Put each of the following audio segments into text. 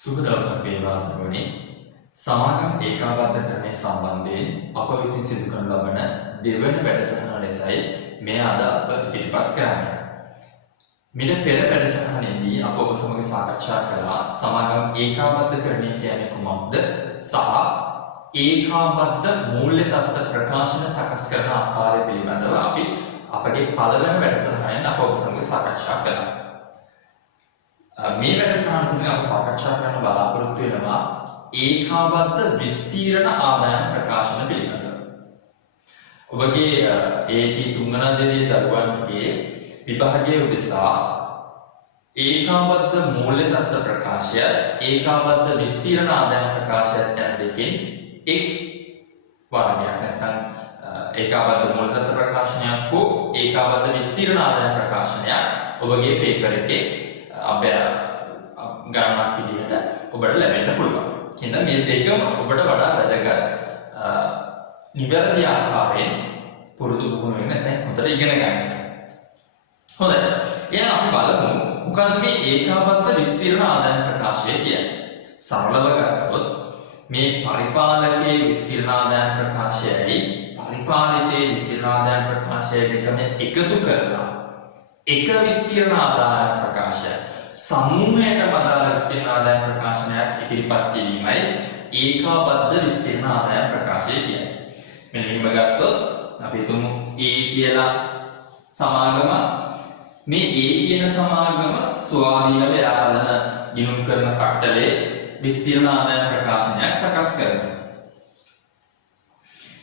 සුබ දවසක් වේවා දරුවනේ. සමාගම් ඒකාබද්ධකරණය සම්බන්ධයෙන් අප විසින් සිදු කරන ලබන දෙවන වැඩසටහන ලෙසයි මේ අද අප ඉදිරිපත් කරන්නේ. මිට පෙර වැඩසටහනේදී අප ඔබ සමග සාකච්ඡා කළා සමාගම් ඒකාබද්ධකරණය කියන්නේ කුමක්ද සහ ඒකාබද්ධ මූල්‍ය තත්ත්ව ප්‍රකාශන සකස් කරන ආකාරය පිළිබඳව අපි අපගේ පළවෙනි වැඩසටහනෙන් අප ඔබ සමග සාකච්ඡා කළා. මේ වැඩසටහන තුළින් අප සාකච්ඡා කරන්න බලාපොරොත්තු වෙනවා ඒකාබද්ධ විස්තීර්ණ ආදායම් ප්‍රකාශන පිළිබඳව. ඔබගේ AT තුන්වන දෙවිය දරුවන්ගේ විභාගයේ උදෙසා ඒකාබද්ධ මූල්‍ය තත්ත්ව ප්‍රකාශය ඒකාබද්ධ විස්තීර්ණ ආදායම් ප්‍රකාශය යන දෙකෙන් එක් වර්ගයක් නැත්නම් ඒකාබද්ධ මූල්‍ය තත්ත්ව ප්‍රකාශනයක් හෝ ඒකාබද්ධ විස්තීර්ණ ආදායම් ප්‍රකාශනයක් ඔබගේ පේපර් එකේ ගණනක් විදිහට ඔබට ලැබෙන්න පුළුවන්. එහෙනම් මේ දෙකම ඔබට වඩා වැදගත් නිවැරදි ආකාරයෙන් පුරුදු පුහුණු වෙන්න නැත්නම් හොඳට ඉගෙන ගන්න. හොඳයි. එහෙනම් අපි බලමු මොකක්ද මේ ඒකාබද්ධ විස්තීර්ණ ආදායම් ප්‍රකාශය කියන්නේ. සරලව ගත්තොත් මේ පරිපාලකයේ විස්තීර්ණ ආදායම් ප්‍රකාශයයි පරිපාලිතයේ විස්තීර්ණ ආදායම් ප්‍රකාශය දෙකම එකතු කරලා එක විස්තීර්ණ ආදායම් ප්‍රකාශය සමූහයට අදාළ විස්තීර්ණ ආදායම් ප්‍රකාශනයක් ඉදිරිපත් කිරීමයි ඒකාබද්ධ විස්තීර්ණ ආදායම් ප්‍රකාශය කියන්නේ. මෙන්න මෙහෙම ගත්තොත් අපි හිතමු A කියලා සමාගම මේ A කියන සමාගම ස්වාධීනව යාපදන ගිණුම් කරන කට්ටලේ විස්තීර්ණ ආදායම් ප්‍රකාශනයක් සකස් කරනවා.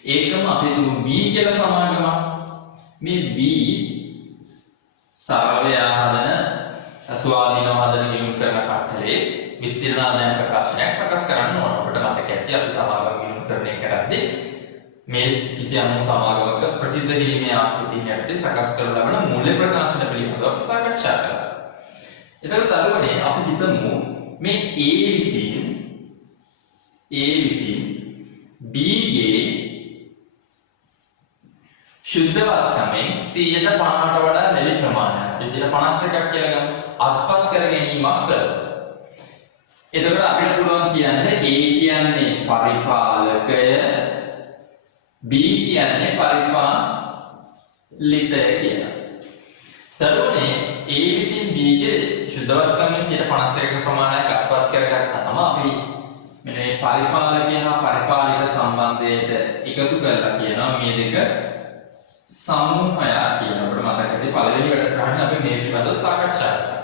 ඒකම අපි හිතමු B කියලා සමාගම මේ B සරලව යාපදන ස්වාධීනව හදන ගිණුම් කරන කට්ටලේ විස්තීර්ණ ආදායම් ප්‍රකාශනයක් සකස් කරන්න ඕන. අපිට මතක ඇති අපි සමාගම ගිණුම් කරණය කරද්දී මේ කිසියම් සමාගමක ප්‍රසිද්ධ කිරීමේ ආකෘතිය යටතේ සකස් කරන ලබන මූල්‍ය ප්‍රකාශන පිළිබඳව අපි සාකච්ඡා කළා. එතකොට දරුවනේ අපි හිතමු මේ A විසින් B ගේ ශුද්ධවත්කමෙන් 150ට වඩා දැඩි ප්‍රමාණයක් 251ක් කියලා ගමු අත්පත් කර ගැනීමක් කළා. එතකොට අපිට පුළුවන් කියන්නේ A කියන්නේ පරිපාලකය B කියන්නේ පරිපාලිතය කියලා. දරුවනේ A විසින් B ගේ ශුද්ධවත්කමෙන් 151ක ප්‍රමාණයක් අත්පත් කරගත්තාම අපි මෙන්න මේ පරිපාලකය හා පරිපාලිත සම්බන්ධයට එකතු කරලා කියනවා මේ දෙක සමූහයක් කියන අපිට මතක ඇති පළවෙනි වැඩසටහනේ අපි මේ පිළිබඳව සාකච්ඡා කළා.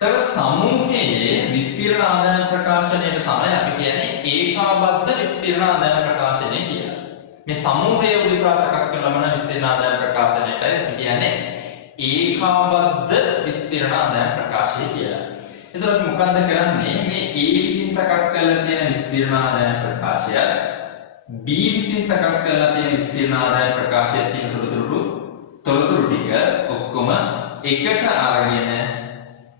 තව සමූහයේ විස්තීර්ණ ආදායම් ප්‍රකාශනයට තමයි අපි කියන්නේ ඒකාබද්ධ විස්තීර්ණ ආදායම් ප්‍රකාශනය කියලා. මේ සමූහයේ උදෙසා සකස් කරන ලබන විස්තීර්ණ ආදායම් ප්‍රකාශනයට අපි කියන්නේ ඒකාබද්ධ විස්තීර්ණ ආදායම් ප්‍රකාශය කියලා. එතකොට මොකද්ද කරන්නේ මේ A විසින් සකස් කරලා තියෙන විස්තීර්ණ ආදායම් ප්‍රකාශය B විසින් සකස් කරලා තියෙන විස්තීර්ණ ආදායම් ප්‍රකාශයේ තියෙන තොරතුරු ටික ඔක්කොම එකට අරගෙන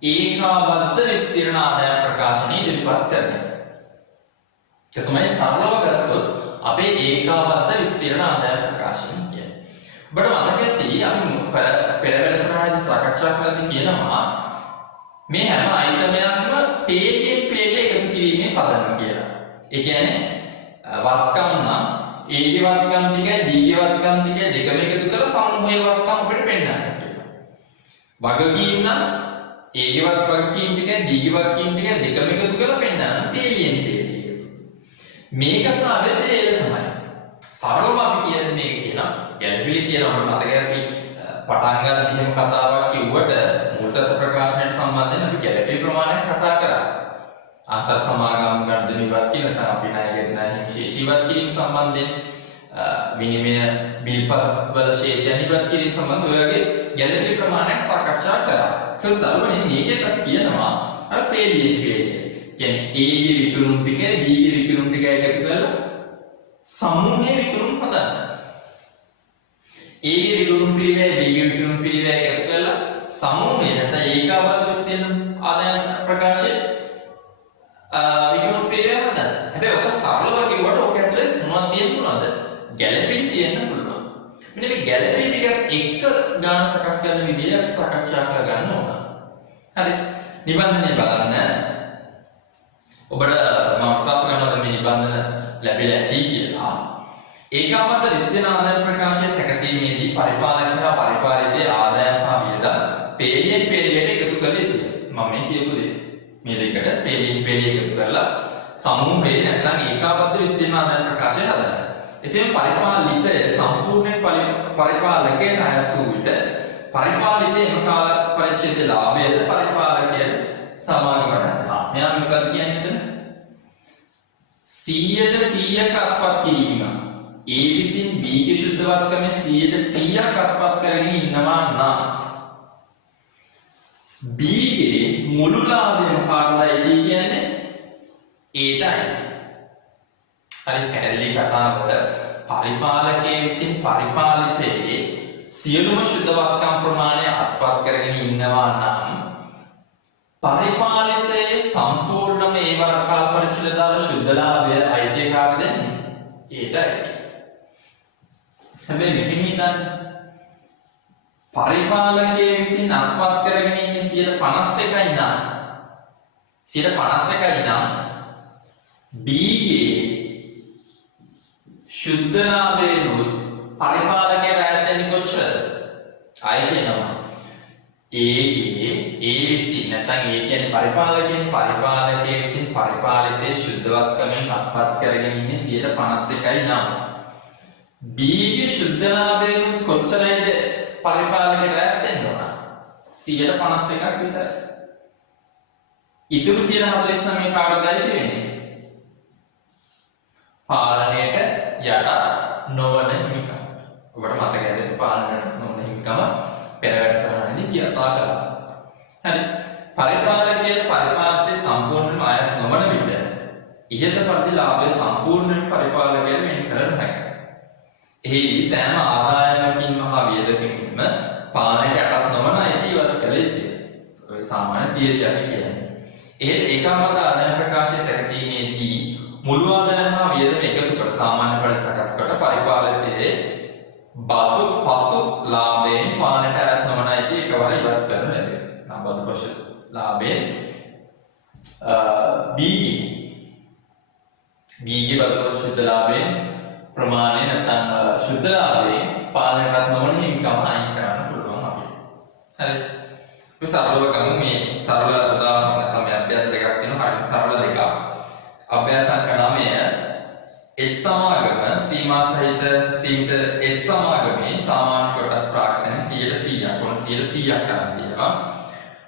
ඒකාබද්ධ විස්තීර්ණ ආදායම් ප්‍රකාශනය ඉදිරිපත් කරනවා. ඒක තමයි සරලව ගත්තොත් අපේ ඒකාබද්ධ විස්තීර්ණ ආදායම් ප්‍රකාශනය කියන්නේ. ඔබට මතක ඇති අපි පෙර වැඩසටහනේදී සාකච්ඡා කළාදී කියනවා මේ හැම අයිටමයක්ම පේජෙන් පේජ එකතු කිරීමේ පදනම කියලා. ඒ කියන්නේ වත්කම් නම් A ගේ වත්කම් ටිකයි D ගේ වත්කම් ටිකයි දෙකම එකතු කරලා සමූහයේ වත්කම් අපිට පෙන්නන්න කියලා. වගකීම් නම් A ගේ වගකීම් ටිකයි D ගේ වගකීම් ටිකයි දෙකම එකතු කරලා පෙන්නන්න පේජෙන් පේජ එකතු. මේකට ආවෙන්නේ ඒ සමයි. සරලව අපි කියන්නේ මේක කියනවා. ගැළපිලි කියනවා මට මතකයි අපි පටන් ගන්න එහෙම කතාවක් කිව්වට මූල තත්ත්ව ප්‍රකාශනයට සම්බන්ධයෙන් අපි ගැළපිලි ප්‍රමාණයක් කතා කරා. අන්තර් සමාගම් ගණන් ඉවත් කියන නැත්නම් අපි ණයගේ ණය ශේෂීවත් කිරීම සම්බන්ධයෙන් විනිමය බිල්පත් ශේෂයන් ඉවත් කිරීම සම්බන්ධ ඔය වගේ ගැළපිලි ප්‍රමාණයක් සාකච්ඡා කරා. ඒක දරුවනේ මේකත් කියනවා අර පේලියේ කියන්නේ A ගේ විකරුම් ටික B ගේ විකරුම් ටික එකතු කරලා සමූහයේ විකරුම් හදන්න. A ගේ විකරුම් පිළිවෙල B ගේ විකරුම් පිළිවෙල එකතු කරලා සමූහයේ නැත්නම් ඒකාබද්ධ විස්තීර්ණ ආදායම් ප්‍රකාශය විකරුම් පිළිවෙල හදන්න. හැබැයි ඔක සරලව කිව්වට ඔක ඇතුලේ මොනවද තියෙන්න පුළුවන්ද? ගැළපෙන්න තියෙන්න පුළුවන්. මෙන්න මේ ගැළපෙන්න ටික එක ගාන සකස් කරන විදිය අපි සාකච්ඡා කරගන්න ඕන. හරි. නිබන්ධනය බලන්න ඒකාබද්ධ විස්තීර්ණ ආදායම් ප්‍රකාශය සැකසීමේදී පරිපාලක හා පරිපාලිතයේ ආදායම් හා වියදම් පේලියෙන් පේලියට එකතු කළ යුතුය. මම මේ කියපු දේ. මේ දෙකට පේලියෙන් පේලිය එකතු කරලා සමූහයේ නැත්නම් ඒකාබද්ධ විස්තීර්ණ ආදායම් ප්‍රකාශය හදන්න. එසේම පරිපාලිතය සම්පූර්ණ පරිපාලකයට අයත් වූ විට පරිපාලිතයේ එම කාල පරිච්ඡේදයේ ලාභයද පරිපාලකයන් සමාගමට හා මෙයා මොකද කියන්නේ එතන 100% අත්පත් කිරීම A විසින් B ගේ ශුද්ධ වර්ගයෙන් 100% අත්පත් කරගෙන ඉන්නවා නම් B ගේ මුළු ලාභය මොකක්දයි කියන්නේ ඒටයි. හරි පැහැදිලි කතාව. පරිපාලකයෙක් විසින් පරිපාලිතයේ සියලුම ශුද්ධ වර්ගම් ප්‍රමාණය අත්පත් කරගෙන ඉන්නවා නම් පරිපාලිතයේ සම්පූර්ණම ඒ වර්ග කාල පරිච්ඡේදය දාලා ශුද්ධ ලාභය අයිතිය කාට දෙන්නේ? ඒටයි. හැබැයි මෙහෙම හිතන්න. පරිපාලකයෙක් විසින් අත්පත් කරගෙන ඉන්නේ 51යි නම් 51යි නම් B ගේ ශුද්ධ ලාභයේ පරිපාලකයට අයත් වෙන්නේ කොච්චරද? ආයෙ කියනවා A ගේ A විසින් නැත්නම් A කියන්නේ පරිපාලකයේ විසින් පරිපාලිතයේ ශුද්ධවත්කමෙන් අත්පත් කරගෙන ඉන්නේ 51යි නම් B ගේ ශුද්ධ ලාභයෙන් කොච්චරයිද පරිපාලකයට අයත් වෙන්න ඕන? 51ක් විතරයි. ඉතුරු 149 කාටද අයිති වෙන්නේ? පාලනයට යට නොවන හිමිකම්. ඔබට මතක ඇති පාලනයට නොවන හිමිකම පෙර වැඩසටහනේදී කියතා කළා. හරි. පරිපාලකයේ පරිපාලකයේ සම්පූර්ණයෙන්ම අයත් නොවන විට ඉහත පරිදි ලාභය සම්පූර්ණයෙන් පරිපාලකයට වෙන් කරන්න හැකියි. එහි සෑම ආදායමකින්ම හා වියදමකින්ම පාලනයට යටත් නොවන අයිති ඉවත් කළ යුතුය. ඔය සාමාන්‍ය තියරිය අපි කියන්නේ. ඒකාබද්ධ ආදායම් ප්‍රකාශය සැකසීමේදී මුළු ආදායම හා වියදම එකතු කර සාමාන්‍ය පරිදි සකස් කොට පරිපාලිතයේ බදු පසු ලාභයෙන් පාලනයට අයත් නොවන අයිති එකවර ඉවත් කරන ලැබේ. බදු පසු ලාභයෙන් B ගේ බදු පසු ශුද්ධ ලාභයෙන් ප්‍රමාණය නැත්නම් ශුද්ධ ලාභයෙන් පාලනයට අයත් නොවන හිමිකම අයින් කරන්න පුළුවන් අපිට. හරි. අපි සරලව ගමු. මේ සරල උදාහරණ තමයි අභ්‍යාස දෙකක් තියෙනවා. හරියට සරල දෙකක්. අභ්‍යාසංක 9 H සමාගම සීමා සහිත සීමිත S සමාගමේ සාමාන්‍ය කොටස් ප්‍රාග්ධනය 100%ක් වුණ 100%ක් කරන් තියෙනවා.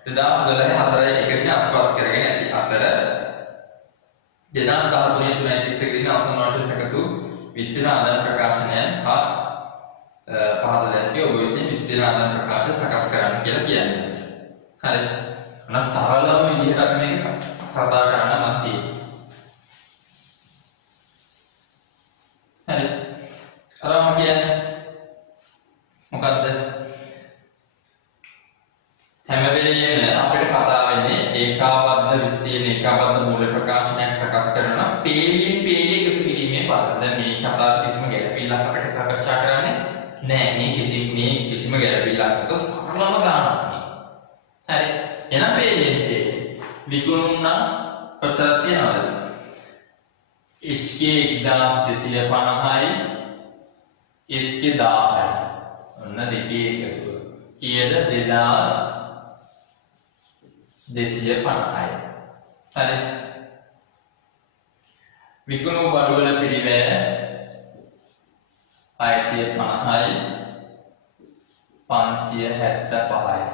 2012 4 එක දින අත්පත් කරගෙන ඇති අතර 2013 3 31 දින අවසන් වර්ෂයේ සැකසූ විස්තර ආදායම් ප්‍රකාශනයන් හා පහත දැක්කේ ඔබ විසින් විස්තර ආදායම් ප්‍රකාශ සකස් කරන්න කියලා කියන්නේ. හරි. අන සරලම විදිහට මේක කතා කරන්න නම් තියෙන්නේ. හරි. අරම කියන්නේ මොකද්ද? හැම වෙලෙම අපිට කතා වෙන්නේ ඒකාබද්ධ විස්තීර්ණ ඒකාබද්ධ මූල්‍ය ප්‍රකාශනයක් සකස් කරන පේලියෙන් පේලිය එකතු කිරීමේ පාඩම. දැන් මේ කතාව කිසිම ගැළපීලක් අපිට සාකච්ඡා කරන්නේ නැහැ. මේ කිසිම ගැළපීලක් නැත සරලම ගානක් මේ. හරි. එහෙනම් පේලියෙන් පේලිය විකුණුම් කොච්චරක් තියනවද? HK 1250යි SK 1000යි. ඔන්න දෙකේ එකතුව. කීයද? 2250යි. හරි. විකුණු බඩුවල පිරිවැය 650යි 575යි.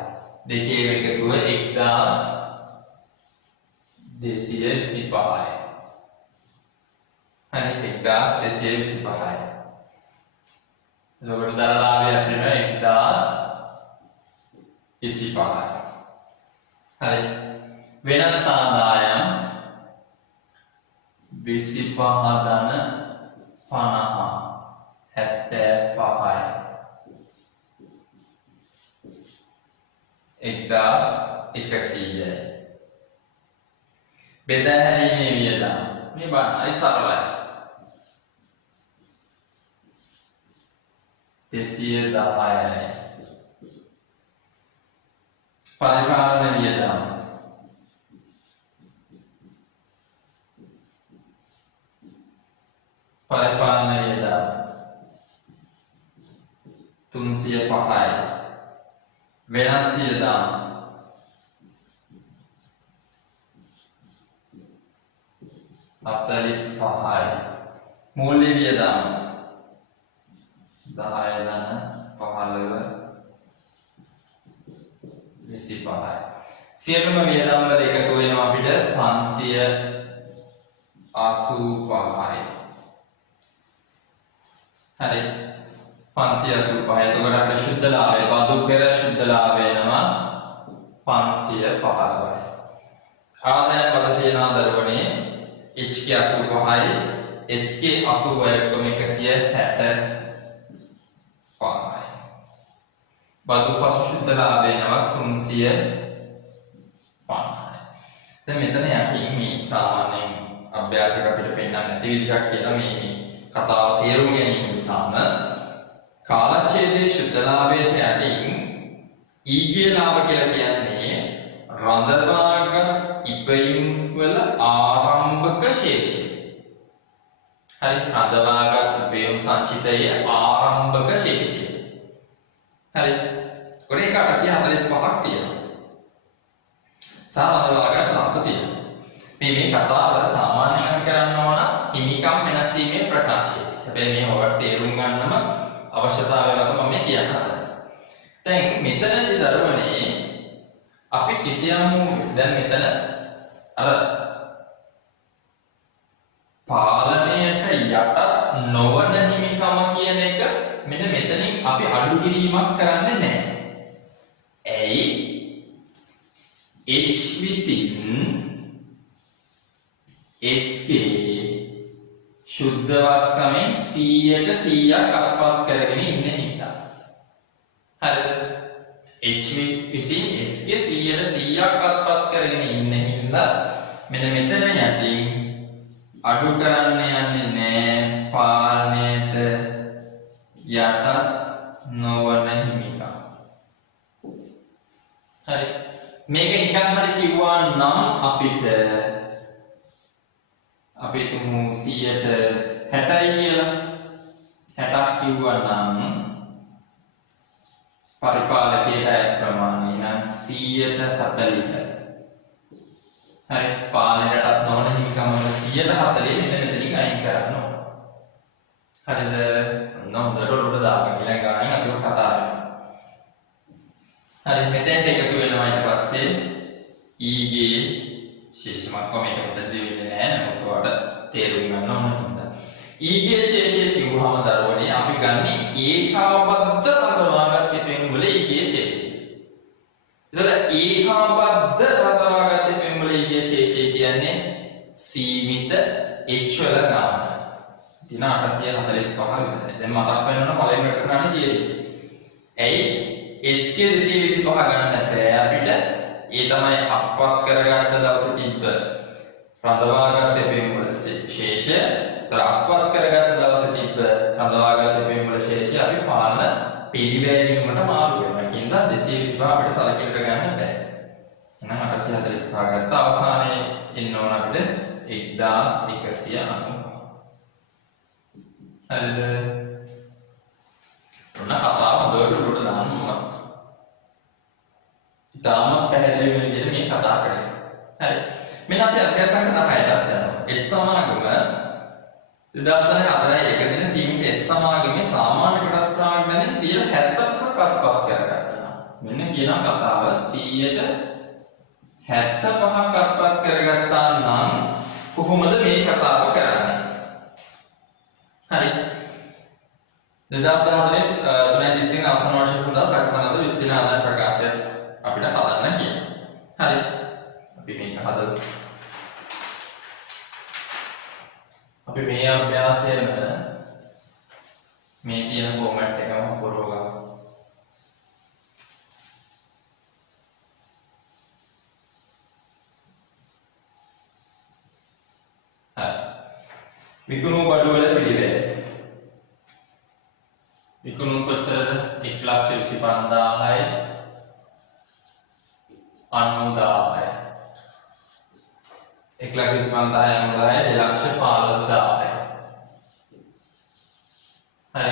දෙකේ එකතුව 1225යි. හරි. 1225යි. එතකොට දරලාභය අපිට 1025යි. හරි. වෙනත් ආදායම් 25 ධන 50 75යි. 1100යි. බෙදා හැරීමේ වියදම් මේ බලන්න සරලයි. 210යි. පරිපාලන වියදම් පරිපාලන වියදම් 305යි. වෙනත් වියදම් 45යි. මූල්‍ය වියදම් 10 ධන 15 25යි. සියලුම වියදම් වල එකතු වෙනවා අපිට 585යි. හරි 585. එතකොට අපිට ශුද්ධ ලාභය බදු පෙර ශුද්ධ ලාභය වෙනවා 515යි. ආදායම් බද තියනවා දරුවනේ HK 85යි SK 80යි 165යි. බදු පසු ශුද්ධ ලාභය වෙනවා 350යි. දැන් මෙතන යටින් මේ සාමාන්‍යයෙන් අභ්‍යාසයක අපිට පෙන්නන්න නැති විදිහක් කියලා මේ කතාව තේරුම් ගැනීම නිසාම කාලච්ඡේදයේ ශුද්ධ ලාභයට යටින් ඊගේ ලාභ කියලා කියන්නේ රඳවාගත් ඉපයුම් වල ආරම්භක ශේෂය. හරි රඳවාගත් ඉපයුම් සංචිතයේ ආරම්භක ශේෂය. හරි ඔය එක 845ක් තියෙනවා. සාරඳවාගත් ලාභ තියෙනවා. මේ කතාව සාමාන්‍යයෙන් අපි කරන්න ඕන හිමිකම් වෙනස් වීමේ ප්‍රකාශය. හැබැයි මේ ඔයාලට තේරුම් ගන්නම අවශ්‍යතාවය මත මම කියන්න හදන්නේ. දැන් මෙතනදී දරුවනේ අපි කිසියම් දැන් මෙතන අර පාලනයට යට නොවන හිමිකම කියන එක මෙන්න මෙතනින් අපි අඩු කිරීමක් කරන්නේ නැහැ. ඇයි? H විසින් SK ශුද්ධවත්කමෙන් 100ට 100ක් අත්පත් කරගෙන ඉන්න හින්දා. හරිද? H විසින් SK 100ට 100ක් අත්පත් කරගෙන ඉන්න හින්දා මෙන්න මෙතන යටින් අඩු කරන්න යන්නේ නැහැ පාලනයට යට නොවන හිමිකම්. හරි. මේක නිකන් හරි කිව්වා නම් අපිට අපි තුමු 100ට 60යි කියලා 60ක් කිව්වා නම් පරිපාලකයට අය ප්‍රමාණය නම් 100ට 40යි. හරි පාලනයටත් නොවන හිමිකම 140 මෙන්න මෙතනින් අයින් කරන්න ඕන. හරිද? නොහොඳට උඩ දාගෙන ඊළඟ ගානින් අපි කතා කරමු. හරි මෙතෙන්ට එකතු වෙනවා ඊට පස්සේ ඊගේ ශේෂමක් කොහොමද මෙතනදී වෙන්නේ නැහැ නමුත් ඔයාලට තේරුම් ගන්න ඕන හින්දා ඊගේ ශේෂය කිව්වම දරුවනේ අපි ගන්නේ ඒකාබද්ධ රඳවාගත් ඉපෙන් වල ඊගේ ශේෂය. ඒතර ඒකාබද්ධ රඳවාගත් ඉපෙන් වල ඊගේ ශේෂය කියන්නේ සීමිත h වල ගාන. දින 845 විතරයි. දැන් මතක් වෙනවනේ පළවෙනි කොටස ගන්න තියෙන්නේ. ඇයි SK 225 ගන්න බෑ අපිට. ඒ තමයි අත්පත් කරගත්ත දවසේ තිබ්බ රඳවාගත් ඉපෙන් වල ශේෂය. ඒතර අත්පත් කරගත්ත දවසේ තිබ්බ රඳවාගත් ඉපෙන් වල ශේෂය අපි පාලන පිළිවෙලින්මට මාරු වෙනවා. ඒකින්ද 225 අපිට සලකෙලට ගන්න බෑ. එහෙනම් 845 ගත්ත අවසානයේ එන්න ඕන අපිට 1190. හරිද? ඔන්න කතාව හොඳට උඩට දාන්න ඕන. ඊටම පැහැදිලි වෙන විදිහට මේ කතා කරේ. හරි. මෙන්න අපි අභ්‍යාස අංක 10ටත් යනවා. h සමාගම 2004 එක දින සීමිත h සමාගමේ සාමාන්‍ය කොටස් ප්‍රාග්ධනයෙන් 175ක් අත්පත් කරගන්නවා. මෙන්න කියන කතාව 175ක් අත්පත් කරගත්තා නම් කොහොමද මේ කතාව කරන්නේ? හරි 2014 තුනේ දිස්සින් අවසන් වර්ෂ සඳහා සකසන ලද විස්තීර්ණ ආදාය ප්‍රකාශය අපිට හදන්න කියනවා. හරි අපි මේක හදමු. අපි මේ අභ්‍යාසයෙන් මේ තියෙන ෆෝමැට් එකම පුරව ගමු. හරි විකුණු බඩු වල පිළිවෙල විකුණු කොච්චරද 1,25,000යි 90,000යි 1,25,000යි 2,15,000යි. හරි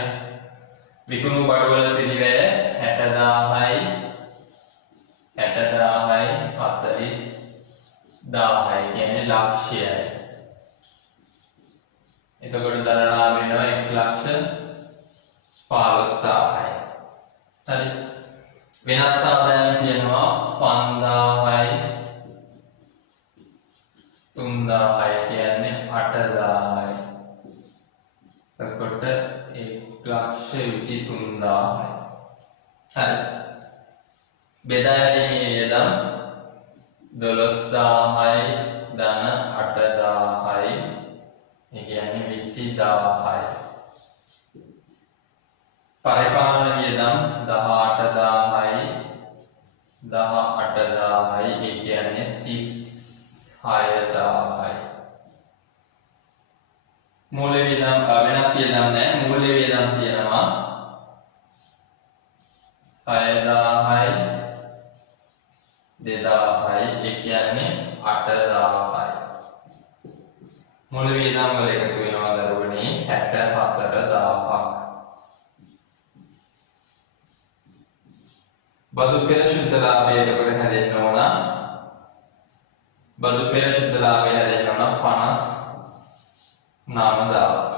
විකුණු බඩුවල පිළිවෙල 60000යි 40000යි කියන්නේ ලක්ෂයයි. එතකොට දරණා වෙනවා 1,15,000යි. හරි. වෙනත් ආදායම් තියෙනවා 5,000යි 3,000යි කියන්නේ 8,000යි. එතකොට 1,23,000යි. හරි. බෙදා ගැනීමේ වියදම් 12,000යි ධන 8,000යි. ඒ කියන්නේ 20,000යි. පරිපාලන වියදම් 18,000යි 18,000යි. ඒ කියන්නේ 36,000යි. මූල්‍ය වියදම් වෙනත් වියදම් නැහැ. මූල්‍ය වියදම් තියෙනවා 6,000යි 2,000යි. ඒ කියන්නේ 8,000යි. මූල්‍ය වියදම් වල එකතු වෙනවා දරුවනේ 64,000ක්. බදු පෙර ශුද්ධ ලාභය එතකොට හැදෙන්න ඕන. බදු පෙර ශුද්ධ ලාභය හැදෙන්න ඕන 59,000ක්.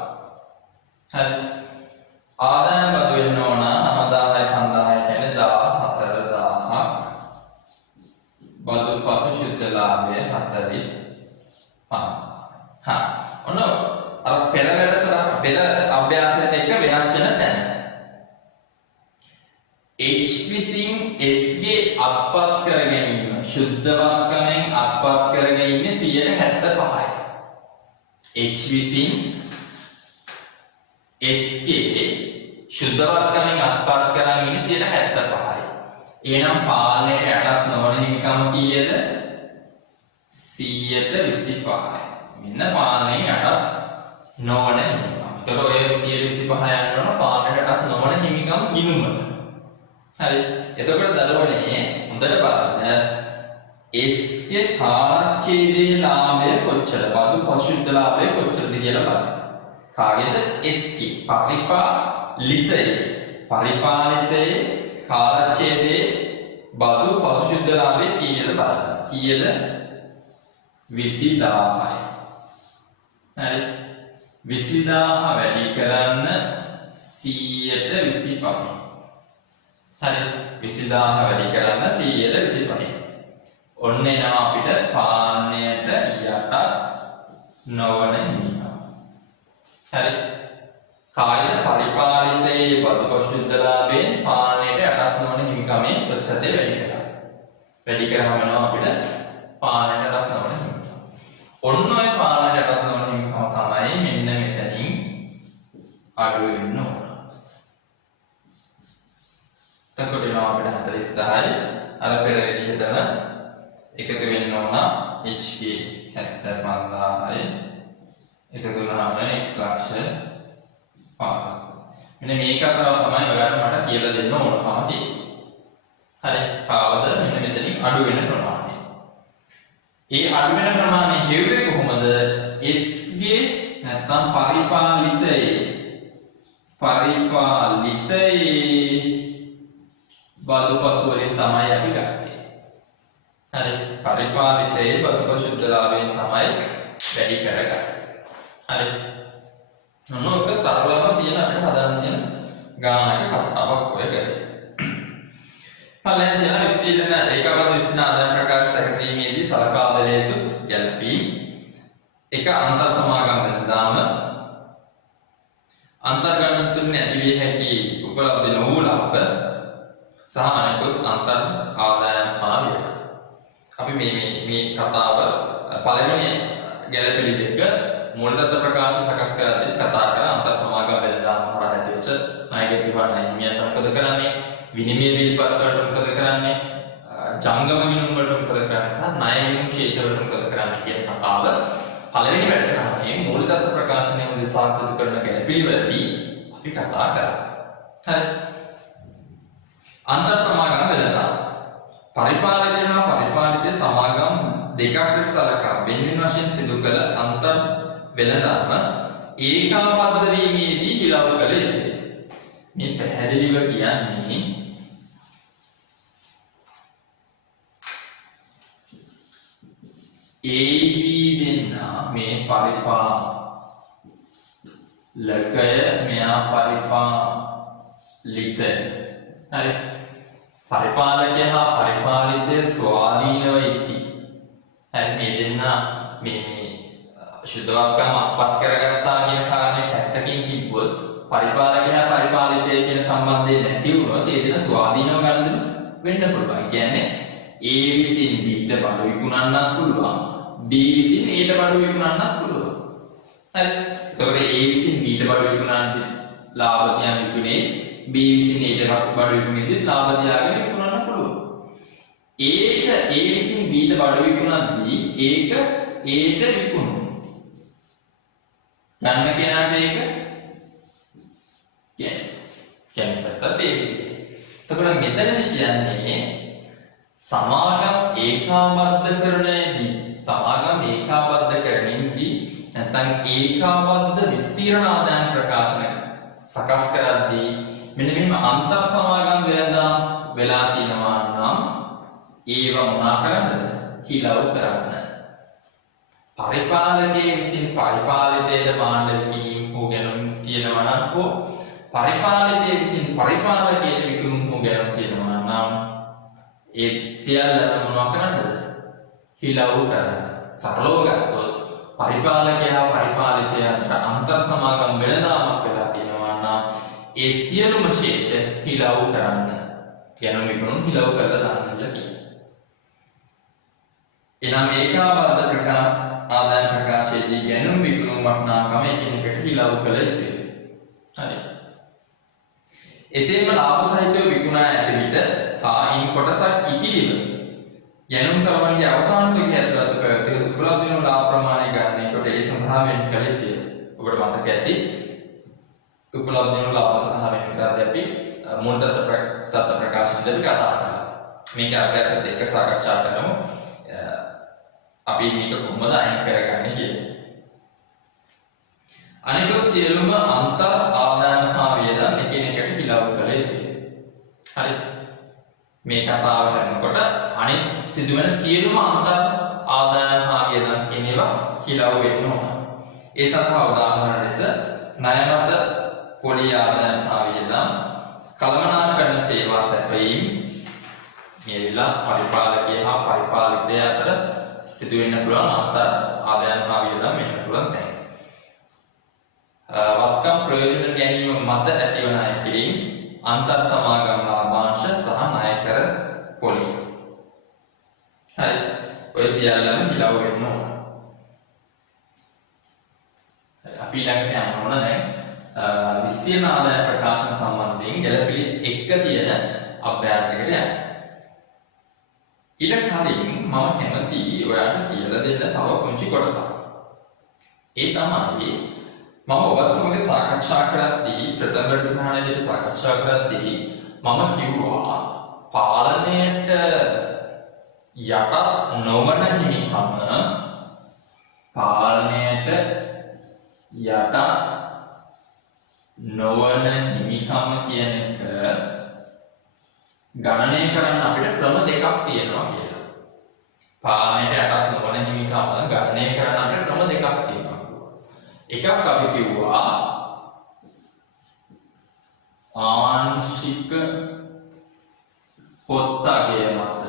හරි. ආදායම් බදු වෙන්න ඕන 9,000යි 5,000යි කියන්නේ 14,000ක්. බදු පසු ශුද්ධ ලාභය 45. ඔන්න අර පෙර වැඩසටහන පෙර අභ්‍යාසයට එක වෙනස් වෙන තැන. H විසින් S ගේ අත්පත් කර ගැනීම ශුද්ධ වර්ගයෙන් අත්පත් කර ගැනීම 75යි. H විසින් S ගේ ශුද්ධ වර්ගයෙන් අත්පත් කරගෙන 75යි. එහෙනම් පාලනයට යටත් නොවන හිමිකම් කීයද? 125යි. මෙන්න පාලනයෙන් යටත් නොවන හිමිකම්. එතකොට ඔය 125 යනවා පාලනයට යටත් නොවන හිමිකම් ගිණුමට. හරි. එතකොට දරුවනේ හොඳට බලන්න S ගේ කාලච්ඡේදයේ ලාභය කොච්චර? බදු පශුද්ධ ලාභය කොච්චරද කියලා බලන්න. කාගේද? S ගේ පරිපාලිතයේ කාලච්ඡේදයේ බදු පශුද්ධ ලාභය කීයද බලන්න. කීයද? 20,000යි. හරි. 20,000 වැඩි කරන්න 125යි. හරි. 20,000 වැඩි කරන්න 125යි. ඔන්න එනවා අපිට පාලනයට යට නොවන හිමිකම්. හරි. කායික පරිපාලිතයේ බදු පශුද්ධ ලාභයෙන් පාලනයට යටත් නොවන හිමිකමේ ප්‍රතිශතය වැඩි කරා. වැඩි කරාම එනවා අපිට පාලනයට යටත් නොවන හිමිකම්. ඔන්න ඔය පාලනයට යටත් නොවන හිමිකම තමයි මෙන්න මෙතනින් අඩු වෙන්න ඕන. එතකොට එනවා අපිට 40,000යි අර පෙර විදිහටම එකතු වෙන්න ඕන H ගේ 75,000යි එකතු වුණාම 1,05,000. මෙන්න මේක තමයි ඔයාලට මට කියලා දෙන්න ඕනකම තියෙන්නේ. හරි. කාවද මෙන්න මෙතනින් අඩු වෙන ප්‍රමාණය. ඒ අඩු වෙන ප්‍රමාණය හෙව්වේ කොහොමද? S ගේ නැත්නම් පරිපාලිතයේ බදු පසු වලින් තමයි අපි ගත්තේ. හරි. පරිපාලිතයේ බදු පශුද්ධ ලාභයෙන් තමයි වැඩි කරගත්තේ. හරි. මොනෝක සරලව තියෙන අපිට හදාන්න තියෙන ගානක කතාවක් ඔය කරේ. පළවෙනි තියෙන විස්තීර්ණ ඒකවල විස්තීර්ණ ආදායම් ප්‍රකාශ සැකසීමේදී සලකා බැලිය යුතු ගැළපීම්. එක අන්තර් සමාගම් වෙනදාම අන්තර්ගත තුන ඇති විය හැකි උපලබ්ධ නොවූ ලාභ සහ අනිකුත් අන්තර් ආදායම් ආවිය. අපි මේ කතාව පළවෙනි ගැළපෙළි දෙක මූලතත්ත්ව ප්‍රකාශ සකස් කරද්දී කතා කරා අන්තර් සමාගම් වෙනදාම හරහා ඇතිවෙච්ච ණයගේ තිබුණ හිමියන්ට මොකද කරන්නේ? විනිමය බිල්පත් වලට මොකද කරන්නේ? ජංගම ගිණුම් වලට මොකද කරන්නේ? සහ ණය ගිණුම් ශේෂ වලට මොකද කරන්නේ කියන කතාව පළවෙනි වැඩසටහනේ මූලතත්ත්ව ප්‍රකාශනය උදෙසා සිදු කරන ගැළපෙළිවලදී අපි කතා කරා. හරි. අන්තර් සමාගම් වෙනදාම පරිපාලකය හා පරිපාලිත සමාගම් දෙකක් ලෙස සලකා වෙන්වෙන් වශයෙන් සිදු කළ අන්තර් වෙනදාම ඒකාබද්ධ වීමේදී හිලව් කළ යුතුය. මේ පැහැදිලිව කියන්නේ AB දෙන්න මේ පරිපාලකය මෙයා පරිපාලිතය. හරි. පරිපාලකය හා පරිපාලිතය ස්වාධීනව ඉති. හරි මේ දෙන්න මේ ශුද්ධවක්කම අත්පත් කරගත්තා කියන කාරණේ පැත්තකින් කිව්වොත් පරිපාලකයා පරිපාලිතය කියන සම්බන්ධය නැති වුණොත් ඒ දෙන ස්වාධීනව ගන්න වෙන්න පුළුවන්. කියන්නේ A විසින් B ට බඩු විකුණන්නත් පුළුවන්. B විසින් A ට බඩු විකුණන්නත් පුළුවන්. හරි. එතකොට A විසින් B ට බඩු විකුණන්නේ ලාභ තියන් විකුණේ B විසින් A ට බඩු විකුණෙද්දී ලාභ තියාගෙන විකුණන්න පුළුවන්. ඒක A විසින් B ට බඩු විකුණද්දී ඒක A ට විකුණු. ගන්න කෙනාට ඒක කියන්නේ පැත්තට එතකොට මෙතනදී කියන්නේ සමාගම් ඒකාබද්ධකරණයේදී නැත්නම් ඒකාබද්ධ විස්තීර්ණ ආදායම් ප්‍රකාශන සකස් කරද්දී මෙන්න මෙහෙම අන්තර් සමාගම් වෙනදා වෙලා තියෙනවා නම් ඒව මොනා කරන්නද? හිලව් කරන්න. පරිපාලකයේ විසින් පරිපාලිතයට භාණ්ඩ විකිණීම හෝ ගැනුම් තියෙනවා නම් හෝ පරිපාලිතයේ විසින් පරිපාලකයට විකුණුම් හෝ ගැනුම් තියෙනවා නම් ඒ සියල්ලම මොනවා කරන්නද? හිලව් කරන්න. සරලව ගත්තොත් පරිපාලකයා පරිපාලිතය අතර අන්තර් සමාගම් වෙනදාමක් වෙලා තියෙනවා නම් ඒ සියලුම ශේෂ හිලව් කරන්න. ගැනුම් විකුණුම් හිලව් කරලා දාන්න කියලා කියනවා. එනම් ඒකාබද්ධ ආදායම් ප්‍රකාශයේදී ගැනුම් විකුණුම් වටිනාකම එකිනෙකට හිලව් කළ යුතුයි. හරි. එසේම ලාභ සහිතව විකුණා ඇති විට හායින් කොටසක් ඉතිරිව ගැනුම් කරවන්ගේ අවසාන තුක ඇතුළත පැවති දුප්පත් දිනු ලාභ ප්‍රමාණය ගන්න කොට ඒ සඳහා වෙන් කළ යුතුයි. ඔබට මතක ඇති දුප්පත් දිනු ලාභ සඳහා වෙන් කරද්දී අපි මුල් තත්ත්ව ප්‍රකාශන දෙක කතා කරා. මේක අභ්‍යාසත් එක්ක සාකච්ඡා කරමු. අපි මේක කොහොමද අයින් කරගන්නේ කියලා. අනිකුත් සියලුම අන්තර් ආදායම් හා වේදම් එකිනෙකට හිලව් කළ යුතුයි. හරි. මේ කතාව කරනකොට අනිත් සිදුවෙන සියලුම අන්තර් ආදායම් හා වේදම් කියන ඒවා හිලව් වෙන්න ඕන. ඒ සඳහා උදාහරණ ලෙස ණයමත පොලි ආදායම් හා වේදම් කළමනාකරණ සේවා සැපයීම මේ විලා පරිපාලකයා හා පරිපාලිතය අතර සිදුවෙන්න පුළුවන් අන්තර් ආදායම් හා වේදම් වෙන්න පුළුවන් තැන්. වත්කම් ප්‍රයෝජන ගැනීම මත ඇතිවන අය කිරීම අන්තර් සමාගම් ලාභාංශ සහ ණය කර පොලි. හරි. ඔය සියල්ලම හිලව් වෙන්න ඕන. අපි ළඟට යන්න ඕන දැන් විස්තීර්ණ ආදාය ප්‍රකාශන සම්බන්ධයෙන් ගැළපෙලි එක්ක තියෙන අභ්‍යාසයකට යන්න. ඊට කලින් මම කැමති ඔයාලට කියලා දෙන්න තව පුංචි කොටසක්. ඒ තමයි මම ඔබත් සමග සාකච්ඡා කරද්දී ප්‍රථම වැඩසටහනේදී සාකච්ඡා කරද්දී මම කිව්වා පාලනයට යට නොවන හිමිකම කියන එක ගණනය කරන්න අපිට ක්‍රම දෙකක් තියෙනවා කියලා. පාලනයට යටත් නොවන හිමිකම ගණනය කරන්න අපිට ක්‍රම දෙකක් තියෙනවා. එකක් අපි කිව්වා ආංශික පොත්තගේ මත.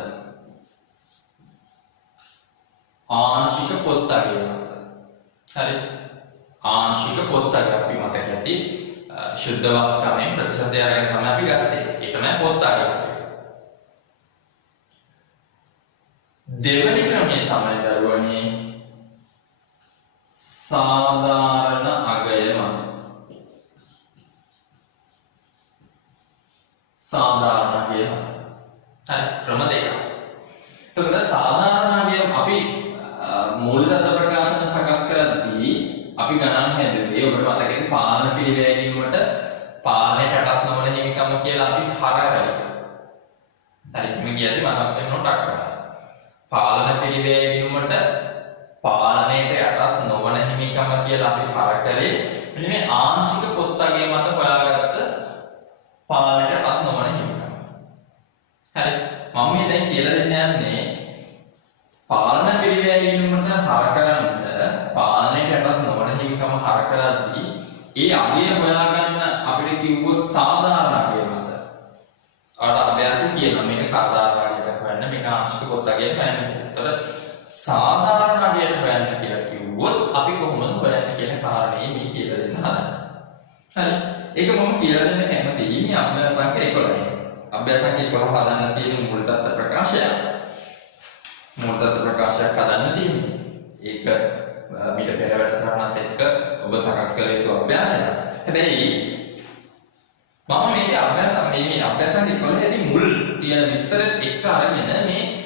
ආංශික පොත්තගේ මත. හරි. ආංශික පොත්තගේ අපි මතක ඇති ශුද්ධ වක්කමෙන් ප්‍රතිශතය අරගෙන තමයි අපි ගත්තේ. ඒ තමයි පොත්තගේ. දෙවැනි ක්‍රමය තමයි දරුවනේ සාධාරණ අගය මත. සාධාරණ අගය මත. හරි. ක්‍රම දෙකක්. එතකොට සාධාරණ අගය අපි මූලික ප්‍රකාශන සකස් කරද්දී අපි ගණන් හැදුවේ ඔබට මතකයි පාලන පිළිවෙලීමට පාලනයට යටත් නොවන හිමිකම කියලා අපි හරකලේ. හරි. මේ කියද්දි මතක් වෙනව ටක් කරලා. පාලන පිළිවෙලීමට පාලනයට යටත් නොවන හිමිකම කියලා අපි හරකලේ මෙන්න මේ ආංශික පොත්තගේ මත හොයාගත්ත පාලනයටපත් නොවන හිමිකම. හරි. මම මේ දැන් කියලා දෙන්න යන්නේ පාලන පිළිවෙල ගිණුමට හර කරන්න පාලනයටපත් නොවන හිමිකම හර කරද්දී ඒ අගය හොයාගන්න අපිට කිව්වොත් සාධාරණ අගය මත. අර අභ්‍යාසය කියනවා මේක සාධාරණ අගයට හොයන්න මේක ආංශික පොත් අගයට හොයන්න. එතකොට සාධාරණ අගයට හොයන්න කියලා කිව්වොත් අපි කොහොමද හොයන්නේ කියන කාරණේ මේ කියලා දෙන්න හදන්නේ. හරි. ඒක මම කියලා දෙන්න කැමතියි මේ අභ්‍යාසංක 11. අභ්‍යාසංක 11 හදන්න තියෙන මුල් තත්ත්ව ප්‍රකාශය. මුල් තත්ත්ව ප්‍රකාශයක් හදන්න තියෙන්නේ. ඒක මීට පෙර වැඩසටහනත් එක්ක ඔබ සකස් කළ යුතු අභ්‍යාසයක්. හැබැයි මම මේකේ අභ්‍යාසංක 11 දී මුල් තියෙන විස්තරෙත් එක්ක අරගෙන මේ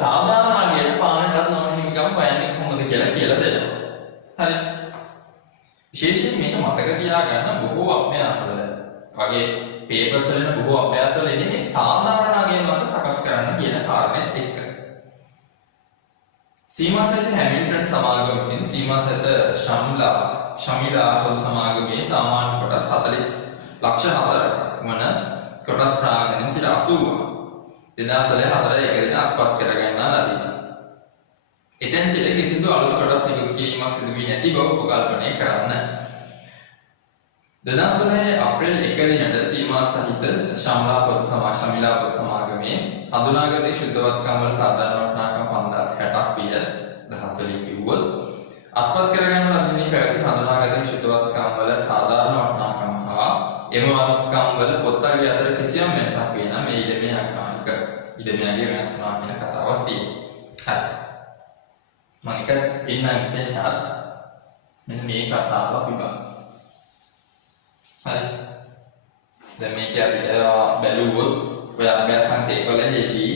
සාමාන්‍ය අගයට පාලනයටපත් නොවන හිමිකම් හොයන්නේ කොහොමද කියලා දෙනවා. හරි. විශේෂයෙන් මේක මතක තියාගන්න බොහෝ අභ්‍යාසවල වගේ පේපර්ස් වල බොහෝ අභ්‍යාසවල ඉන්නේ මේ සාධාරණ අගය මත සකස් කරන්න කියන කාරණේත් එක්ක. සීමාසහිත හැමිල්ටන් සමාගම විසින් සීමාසහිත ශමිලා පොදු සමාගමේ සාමාන්‍ය කොටස් 40,04,000 වන කොටස් ප්‍රාගණයෙන් සිට 80 2004 එකදින අත්පත් කර ගන්නා ලදී. එතෙන් සිට කිසිදු අලුත් කොටස් නිකුත් කිරීමක් සිදු වී නැති බව උපකල්පනය කරන්න. 2009 අප්‍රේල් 1 දිනට සීමා සහිත ශමිලා පොදු සමාගමේ හඳුනාගත ශුද්ධවත්කම් වල සාධාරණ වටිනාකම් 5060ක් විය දහස් වලින් කිව්වොත් අත්පත් කර ගන්න ලදී පැවති හඳුනාගත ශුද්ධවත්කම් වල සාධාරණ වටිනාකම් හා එම වත්කම් වල පොත්තරය අතර කිසියම් වෙනසක් වේ නම් මේ ඉඩමේ අකානික ඉඩමේගේ වෙනස් වන කියන කතාවක් තියෙනවා. හරි. මම එක ඉන්නම් දෙන්නත් මෙන්න මේ කතාව අපි බලමු. හරි. දැන් මේක අපිට බැලුවොත් ඔය අභ්‍යාසංක 11 දී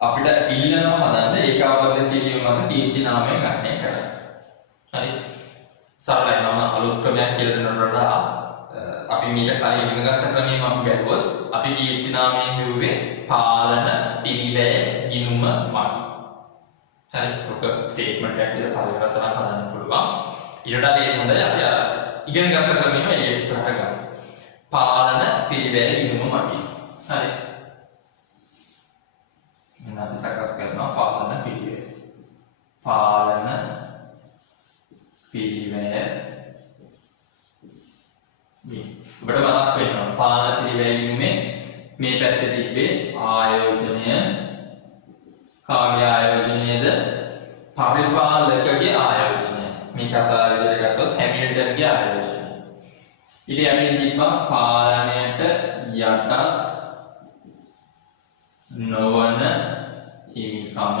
අපිට ඊළඟව හදන්න ඒකාබද්ධ කිරීම මත කීර්ති නාමය ගන්නය කරා. හරි. සරලයි මම අලුත් ක්‍රමයක් කියලා දෙනවට වඩා අපි මීට කලින් ඉගෙන ගත්ත ක්‍රමයෙන් අපි බැලුවොත් අපි කීර්ති නාමය කියුවේ පාලන පිළිවෙල ගිණුම මත. හරි. ඔක ස්ටේට්මන්ට් එකක් විදිහට පළවෙනි තරම් හදන්න පුළුවන්. ඊට අර ඒ හොඳයි අපි ඉගෙන ගත්ත ක්‍රමෙම ඒ ඉස්සරහට ගමු. පාලන පිළිවෙල ගිණුම මත. හරි. මම අපි සකස් කරනවා පාලන පිළිවෙල. පාලන පිළිවෙල ඔබට මතක් වෙනවා පාලන පිළිවෙල ගිණුමේ මේ පැත්තේ තිබ්බේ ආයෝජනය කාගේ ආයෝජනයේද පරිපාලකගේ ආයෝජනය. මේ කතාව විදිහට ගත්තොත් හැමිල්ටන්ගේ ආයෝජනය. ඊට යමින් තිබ්බා පාලනයට යට නොවන හිමිකම.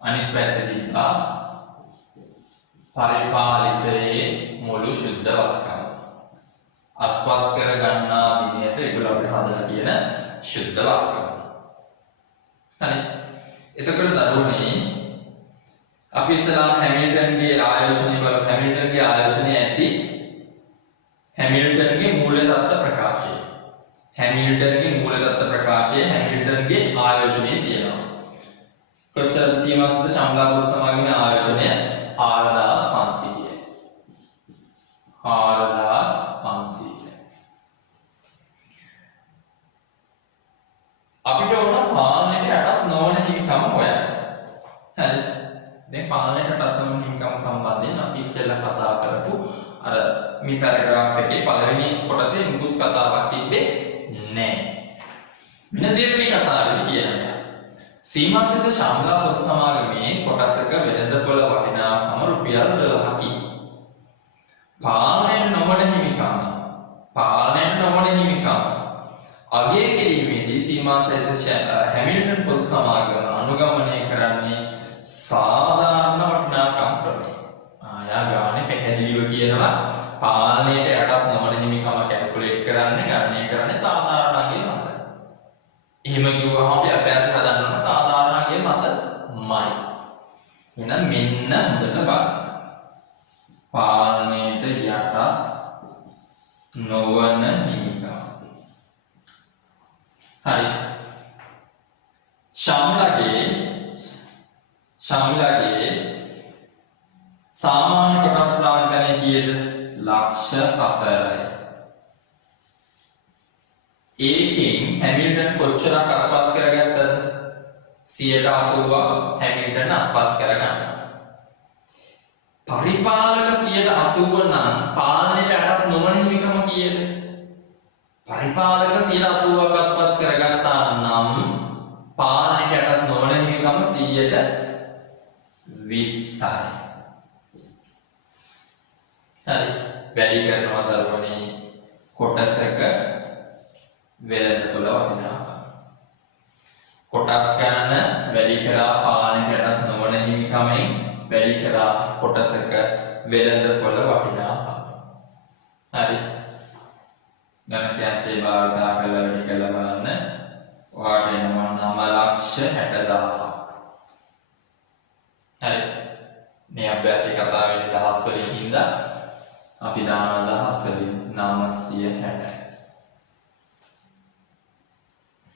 අනිත් පැත්තේ තිබ්බා පරිපාලිතයේ මුළු ශුද්ධවත්කම. අත්පත් කර ගන්නා විදිහට ඒගොල්ලෝ අපිට හදලා තියෙන ශුද්ධවත්කම. හරි. එතකොට දරුවනේ අපි ඉස්සලා හැමිල්ටන්ගේ ආයෝජනය බලමු. හැමිල්ටන්ගේ ආයෝජනය ඇති හැමිල්ටන්ගේ මූල තත්ත්ව ප්‍රකාශය. හැමිල්ටන්ගේ මූල තත්ත්ව ප්‍රකාශය හැමිල්ටන්ගේ ආයෝජනයේ තියෙනවා. කොච්චරද සීමාස්ත ශමිලා පොදු සමාගමේ ආයෝජනය 4500. 4500. අපිට ඕන පාලනයට යටත් නොවන හිමිකම හොයන්න. හරි. දැන් පාලනයට යටත් නොවන හිමිකම සම්බන්ධයෙන් අපි ඉස්සෙල්ලා කතා කරපු අර මේ පැරග්‍රාෆ් එකේ පළවෙනි කොටසේ මුකුත් කතාවක් තිබ්බේ නැහැ. මෙන්න දෙවෙනි කතාවේදී කියනවා. සීමාසිත ශමිලා පොදු සමාගමේ කොටසක වෙළඳපොළ වටිනාකම රුපියල් 12කි. පාලනයට නොවන හිමිකම. පාලනයට නොවන හිමිකම අගය කිරීමේදී සීමාසහිත හැමිල්ටන් පොදු සමාගම අනුගමනය කරන්නේ සාධාරණ වටිනාකම් ක්‍රමය. ආයා ගානේ පැහැදිලිව කියනවා පාලනයට යටත් නොවන හිමිකම කැල්කියුලේට් කරන්නේ ගණනය කරන්නේ සාධාරණ අගය මත. එහෙම කිව්වහම අපි අභ්‍යාස හදන්න සාධාරණ අගය මතමයි. එහෙනම් මෙන්න හොඳට බලන්න. පාලනයට යටත් නොවන හිමිකම. හරි. ශමිලාගේ සාමාන්‍ය කොටස් ප්‍රාගණය කීයද? ලක්ෂ 4යි. කොච්චරක් අත්පත් කරගත්තද? 80ක් හැමිල්ටන් අත්පත් කරගන්නවා. පරිපාලක 80 නම් පාලනයට අටත් නොවන හිමිකම කීයද? පරිපාලක 80ක් අත්පත් කරගත්තා නම් පාලනයට අටත් නොවන හිමිකම 20යි. හරි. වැඩි කරනවා දරුවනේ කොටසක වෙළඳපොළ වටිනාකම. කොටස් ගණන වැඩි කරා පාලනයට අටත් නොවන හිමිකමෙන් වැඩි කරා කොටසක වෙළඳපොළ වටිනාකම. හරි. ගණකයන්ට භාවිතා කරලා වැඩි කරලා බලන්න. ඔයාට එනවා 9,60,000ක්. හරි. මේ අභ්‍යාසයේ කතා වෙන්නේ දහස් වලින් හින්දා අපි දාන දහස් වලින් 960.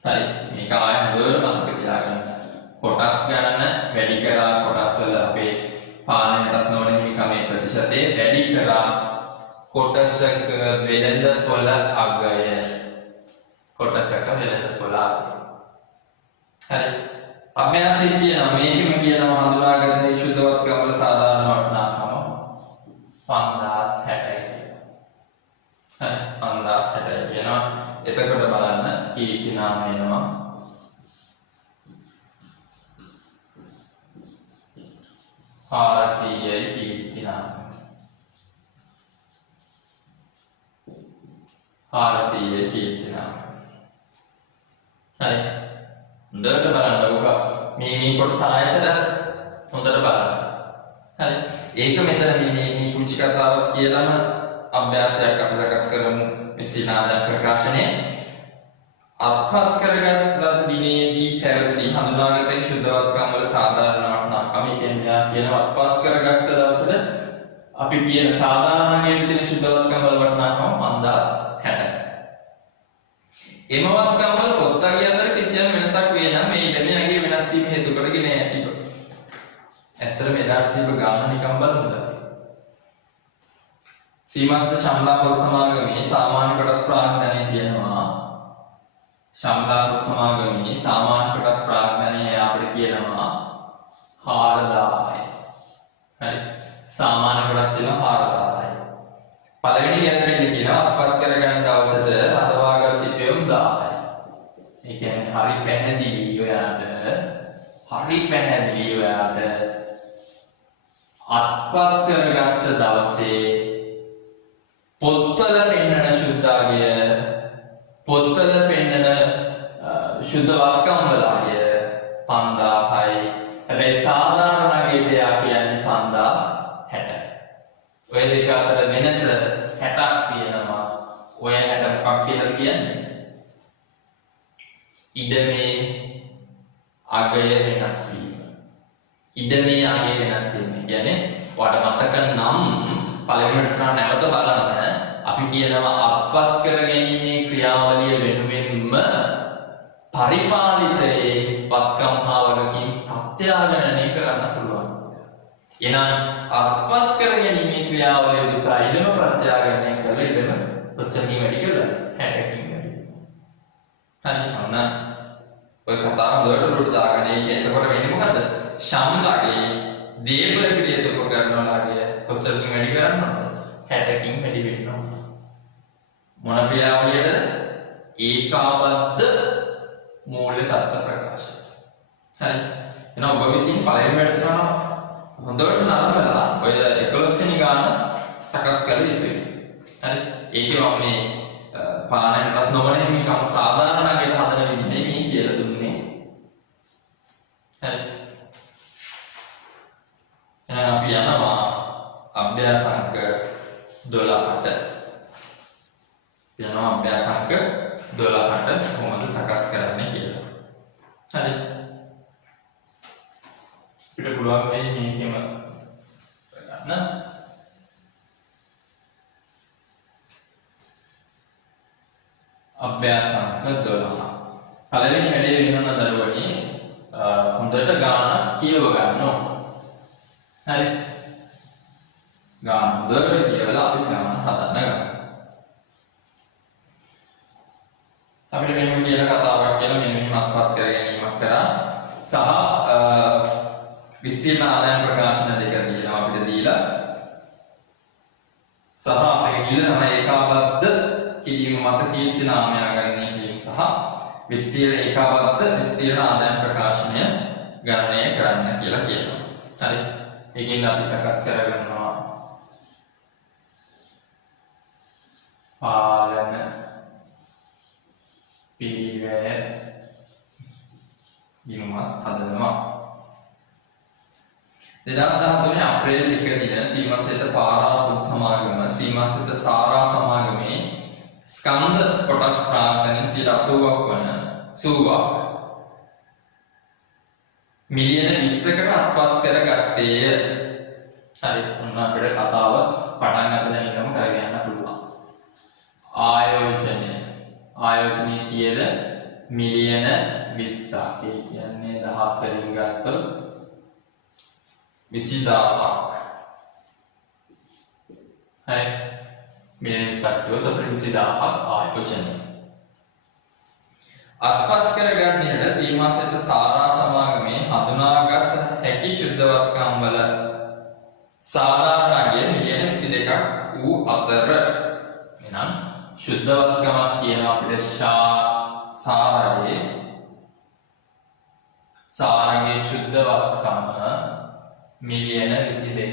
හරි. මේක ආයෙ හොඳට මතක තියාගන්න. කොටස් ගණන වැඩි කරා කොටස් වල අපේ පාලනයටත් නොවන හිමිකමේ ප්‍රතිශතය වැඩි කරා කොටසක වෙළඳපොළ අගය. කොටසක වෙළඳපොළ අගය. හරි. අභ්‍යාසයේ කියනවා මේකම කියනවා හඳුනාගත හැකි ශුද්ධවත්කම වල සාධාරණ වටිනාකම 5060 කියනවා. හරි 5060 කියනවා. එතකොට බලන්න කීර්ති නාම එනවා 400යි කීර්ති නාම 400යි කීර්ති නාම. හරි හොඳට බලන්න ඔබ මේ කොටස ආයසද හොඳට බලන්න. හරි ඒක මෙතන මේ කුංචි කතාවක් කියලාම අභ්‍යාසයක් අපි සකස් කරමු. විස්තීර්ණාදාය ප්‍රකාශනයේ අත්පත් කරගත් ලද දිනේදී පැවති හඳුනාගත හැකි ශුද්ධවත්කම් වල සාධාරණ වටිනාකම කියන්නේ කියන අත්පත් කරගත් දවසට අපි කියන සාධාරණ ගෙවි තියෙන ශුද්ධවත්කම් වල වටිනාකම 5060. එම වත්කම් වල පොත්ගේ අතර කිසියම් වෙනසක් වේ නම් මේ ඉඩමේ වෙනස් වීම හේතු කොටගෙන ඇතිව. ඇත්තට මෙදාට තිබ්බ ගාන නිකම් බලමුද? සීමාස්ත ශම්ලා පොත් සමාගමේ සාමාන්‍ය කොටස් ප්‍රාග්ධනය තියෙනවා. ශම්ලා පොත් සමාගමේ සාමාන්‍ය කොටස් ප්‍රාග්ධනය අපිට කියනවා 4000යි. හරි. සාමාන්‍ය කොටස් තියෙනවා 4000යි. පළවෙනි ගැටලුවේ කියනවා අත්පත් කරගන්න දවසට හදවාගත් තිපෙම් 1000යි. ඒ කියන්නේ හරි පැහැදිලි ඔයාට අත්පත් කරගත්ත දවසේ පොත්වල පෙන්නන ශුද්ධාගය පොත්වල පෙන්නන ශුද්ධවත්කම් වලය 5000යි. හැබැයි සාධාරණ අගයට කියන්නේ 5060. ඔය දෙක අතර වෙනස 60ක් තියෙනවා. ඔය 60 මොකක් කියලා කියන්නේ? ඉඩමේ අගය වෙනස් වීම. ඉඩමේ අගය වෙනස් වීම කියන්නේ ඔයාලට මතක නම් පළවෙනි ප්‍රශ්න නැවත බලන්න අපි කියනවා අත්පත් කර ගැනීමේ ක්‍රියාවලිය වෙනුවෙන්ම පරිපාලිතයේ වත්කම් හා වගකීම් ප්‍රත්‍යාගනනය කරන්න පුළුවන්. එහෙනම් අත්පත් කර ගැනීමේ ක්‍රියාවලිය නිසා ඉඩම ප්‍රත්‍යාගනනය කරලා ඉඩම කොච්චරකින් වැඩි කරලා 60කින් වැඩි. හරි ඔන්න ඔය කතාව හොඳට උඩට දාගන්න. ඒක එතකොට වෙන්නේ මොකද්ද? ශම්ලගේ දේපල පිළියෙත උපකරණවලගේ කොච්චරකින් වැඩි කරන්න ඕනද? 60කින් වැඩි වෙන්න ඕන. මොන ක්‍රියාවලියටද? ඒකාබද්ධ මූල්‍ය තත්ත්ව ප්‍රකාශය. හරි. එහෙනම් ඔබ විසින් පළවෙනි වැඩසටහන හොඳට නරඹලා ඔය 11 වෙනි ගාන සකස් කර යුතුයි. හරි. ඒකේ මම මේ පාලනයටත් නොවන හිමිකම් සාධාරණ අගයට හදන විදිහේ මේ කියලා දුන්නේ. හරි. එහෙනම් අපි යනවා අභ්‍යාසංක 12ට. යනවා අභ්‍යාසංක 12ට කොහොමද සකස් කරන්නේ කියලා. හරි. අපිට පුළුවන් මේ මේකෙම ගන්න. අභ්‍යාසංක 12. පළවෙනි වැඩේ වෙනවන දරුවනි හොඳට ගාන කියව ගන්න ඕන. හරි. ගාන හොඳට කියවලා අපි ගාන හදන්න ගන්න. අපිට මෙහෙම කියලා කතාවක් කියලා මෙන්න මෙහෙම විස්තීර්ණ ආදායම් ප්‍රකාශන දෙක තියෙනවා අපිට දීලා සහ අපේ ඉල්ලන ඒකාබද්ධ කිරීම මත කීර්ති නාමයාගරණය කිරීම සහ විස්තීර්ණ ඒකාබද්ධ විස්තීර්ණ ආදායම් ප්‍රකාශනය ගණනය කරන්න කියලා කියනවා. හරි. ඒකෙන් අපි සකස් කරගන්නවා පාලන පිරිවැය ගිණුමක් හදනවා. 2013 අප්‍රේල් 1 දින සීමාසිත පාරාපුත් සමාගම සීමාසිත සාරා සමාගමේ ස්කන්ධ කොටස් ප්‍රාග්ධනය 80ක් වන සුවක් මිලියන 20කට අත්පත් කරගත්තේය. හරි. ඔන්න අපිට කතාව පටන් ගන්න ඉඳන්ම කරගෙන යන්න පුළුවන්. ආයෝජනය කියල මිලියන 20ක්. ඒ කියන්නේ දහස් වලින් ගත්තොත් 20000ක්. හරි. මිලියන 20ක් කියොත් අපිට 20000ක් ආයෝජනය. අත්පත් කරගන්නට සීමාසිත සාරා සමාගමේ හඳුනාගත් හැකි ශුද්ධවත්කම් වල සාධාරණ අගය මිලියන 22ක් වූ අතර එනම් ශුද්ධවත්කමක් කියනවා අපිට සාරයේ ශුද්ධවත්කම මිලියන 22යි.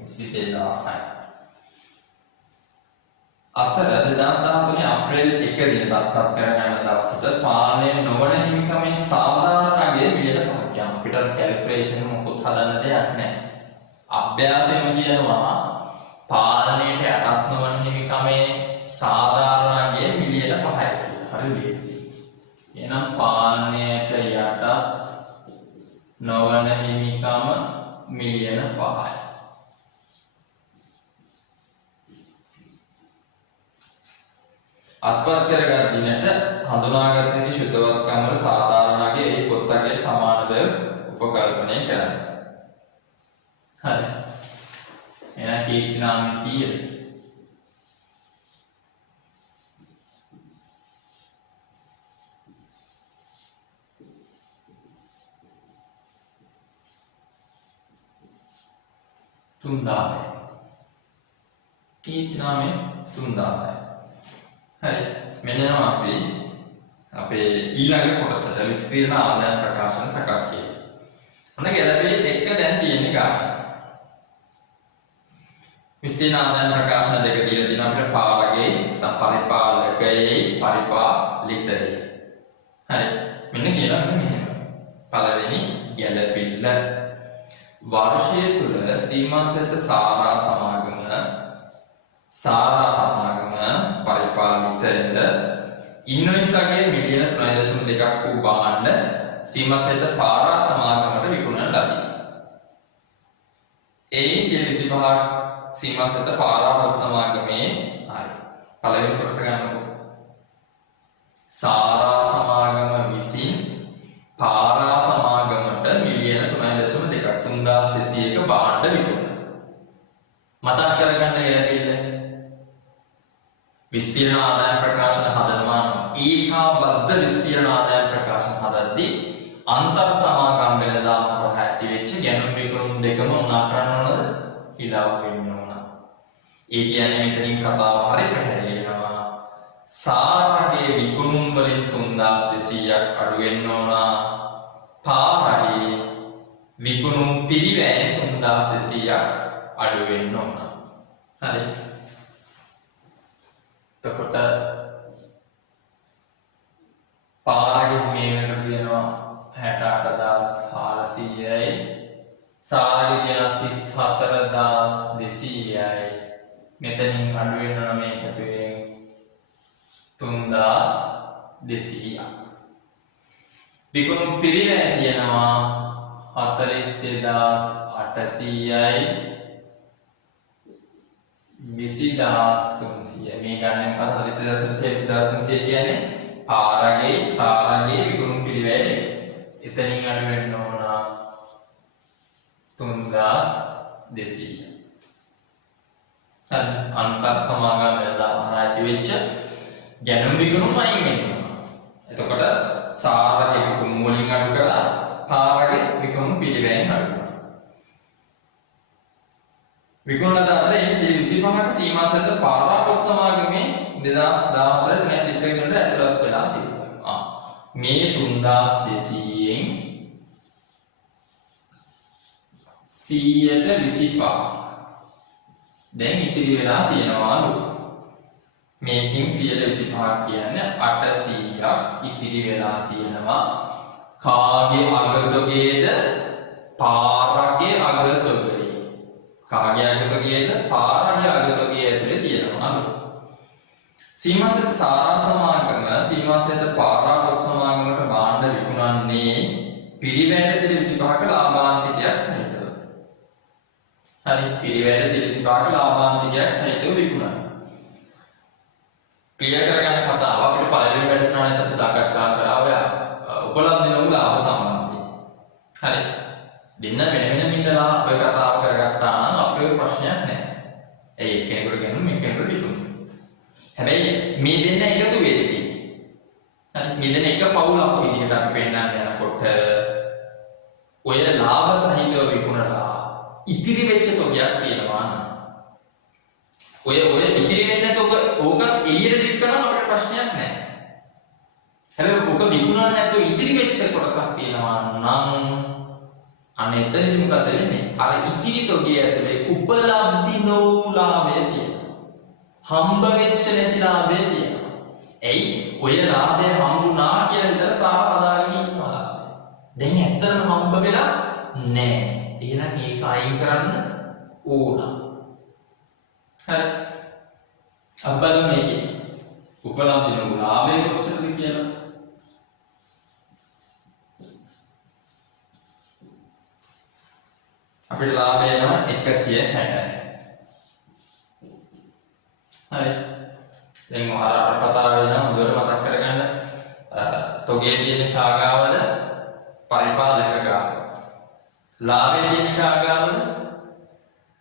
22000යි. අතර 2013 අප්‍රේල් 1 දිනට අත්පත් කරගන්න දවසට පාලනය නොවන හිමිකමේ සාධාරණ අගය මිලියන 5ක්. අපිට කැල්කියුලේෂන් මොකුත් හදන්න දෙයක් නැහැ. අභ්‍යාසයෙන්ම කියනවා පාලනයට යටත් නොවන හිමිකමේ සාධාරණ අගය මිලියන 5යි කියලා. හරි ලේසි. එහෙනම් පාලනයට යට නොවන හිමිකම මිලියන 5යි. අත්පත් කරගත් දිනට හඳුනාගත හැකි ශුද්ධවත්කම් වල සාධාරණ අගය ඒ පොත් අගයට සමාන බව උපකල්පනය කරන්න. හරි. එහෙනම් කීර්ති නාමය කීයද? තුන්දාහයි. කීර්ති නාමය 3000යි. හරි. මෙන්න අපි අපේ ඊළඟ කොටසට විස්තීර්ණ ආදායම් ප්‍රකාශන සකස් කිරීම. ඔන්න ගැළපෙලිත් එක්ක දැන් තියෙන්නේ ගාන. විස්තීර්ණ ආදායම් ප්‍රකාශන දෙක දීලා තියෙනවා අපිට පාරගේ පරිපාලකයේ පරිපාලිතයේ. හරි. මෙන්න කියලා මෙහෙම. පළවෙනි ගැළපෙල්ල වර්ෂය තුල සීමාසිත සාරා සමාගම පරිපාලිතය ඉන්වොයිස්ගේ මිලියන 3.2ක් වූ භාණ්ඩ සීමාසිත පාරා සමාගමට විකුණන ලදී. ඒ 25ක් සීමාසිත පාරාපත් සමාගමේ හරි. පළවෙනි කොටස ගන්නකො. සාරා සමාගම විසින් පාරා සමාගමට මිලියන 3.2ක් 3201ක භාණ්ඩ විකුණන. මතක් කරගන්න ගැළපෙල්ල විස්තීර්ණ ආදායම් ප්‍රකාශන හදනවා නම් ඒකාබද්ධ විස්තීර්ණ ආදායම් ප්‍රකාශන හදද්දී අන්තර් සමාගම් වෙනදාම හරහා ඇති වෙච්ච ගැනුම් විකුණුම් දෙකම උනා කරන්න ඕනද? හිලව් වෙන්න ඕන. ඒ කියන්නේ මෙතනින් කතාව හරිය පැහැදිලි වෙනවා. සාරගේ විකුණුම් වලින් 3200ක් අඩු වෙන්න ඕන. පාරගේ විකුණුම් පිරිවැයෙන් 3200ක් අඩු වෙන්න ඕන. හරි. එතකොට පාරගේ මේ වෙනකොට කියනවා 68400යි සාරගේ කියන 34200යි මෙතනින් අඩු වෙනවා මේ එකතුවෙන් 3200ක් විකුණුම් පිරිවැය කියනවා 42300යි 20300 මේ ගණන් පහ 20300 කියන්නේ පාරගේ සාරගේ විකුණුම් පිරිවැය එතනින් අඩු වෙන්න ඕන 3200. අන්තර් සමාගම් වෙනදා ආරාධි වෙච්ච ගැනුම් විකුණුම් අයින් වෙනවා. එතකොට සාරගේ විකුණුම් වලින් අඩු කරලා පාරගේ විකුණු පිළිවෙලින් අඩු වෙනවා. විකුණන දාතර ඒ 125ක සීමා සහිත පාරාපොත් සමාගමේ 2014 මේ 31 වෙනිදා ඇතුළත් වෙලා තිබුණා. මේ 3200න් 125 දැන් ඉතිරි වෙලා තියෙනවාලු. මේකෙන් 125ක් කියන්නේ 800ක් ඉතිරි වෙලා තියෙනවා. කාගේ අගතොගේද පාරගේ අගතොගේ. කාගේ අගතොගේද පාරගේ අගතොගේ ඇතුලේ තියෙනවාලු. සීමාසහිත සාරා සමාගම සීමාසහිත පාරාපොත් සමාගමකට භාණ්ඩ විකුණන්නේ පිරිවැඩ 125ක ලාභාන්තිකයක් සහිතව. හරි පිරිවැඩ 125ක ලාභාන්තිකයක් සහිතව විකුණනවා. ක්ලියර් කරගන්න කතාව අපිට පළවෙනි වැඩසටහනේත් අපි සාකච්ඡා කරා ඔය උපලබ්ධ නොවු ලාභ සම්බන්ධයෙන්. හරි. දෙන්න වෙන වෙනම ඉඳලා ඔය කතාව කරගත්තා නම් අපේ ප්‍රශ්නයක් නැහැ. ඒ එක්කෙනෙකුට ගන්න මේකෙනෙකුට විකුණන. හැබැයි මේ දෙන්න එකතු වෙද්දී හරි මේ දෙන්න එක පවුලක් විදිහට අපි පෙන්නන්න යනකොට ඔය ලාභ සහිතව විකුණලා ඉතිරි වෙච්ච තොගයක් තියෙනවා නම් ඔය ඉතිරි වෙන්නේ නැතොක ඕක එළියට දික් කරනවා අපිට ප්‍රශ්නයක් නැහැ. හැබැයි ඕක විකුණන්න නැතුව ඉතිරි වෙච්ච කොටසක් තියෙනවා නම් අනේ එතනදී මොකද වෙන්නේ? අර ඉතිරි තොගය ඇතුලේ උපලබ්ධි නොවු ලාභය තියෙනවා. හම්බ වෙච්ච නැති ලාභය තියෙනවා. එයි ඔය ලාභය හම්බුණා කියලා විතර සාර හදාගෙන ඉන්නවා. දැන් ඇත්තටම හම්බ වෙලා නැහැ. එහෙනම් ඒක අයින් කරන්න ඕන. හරි. අබ්බලු මේකේ උපලබ්ධි නොවු ලාභය කොච්චරද කියලා. අපිට ලාභය යනවා 160. හරි. දැන් මහරාට කතා වෙනවා මුදල මතක් කරගන්න. තොගේ තියෙන කාගාවද පරිපාලක ගාව. ලාභයේ තියෙන කාගාවද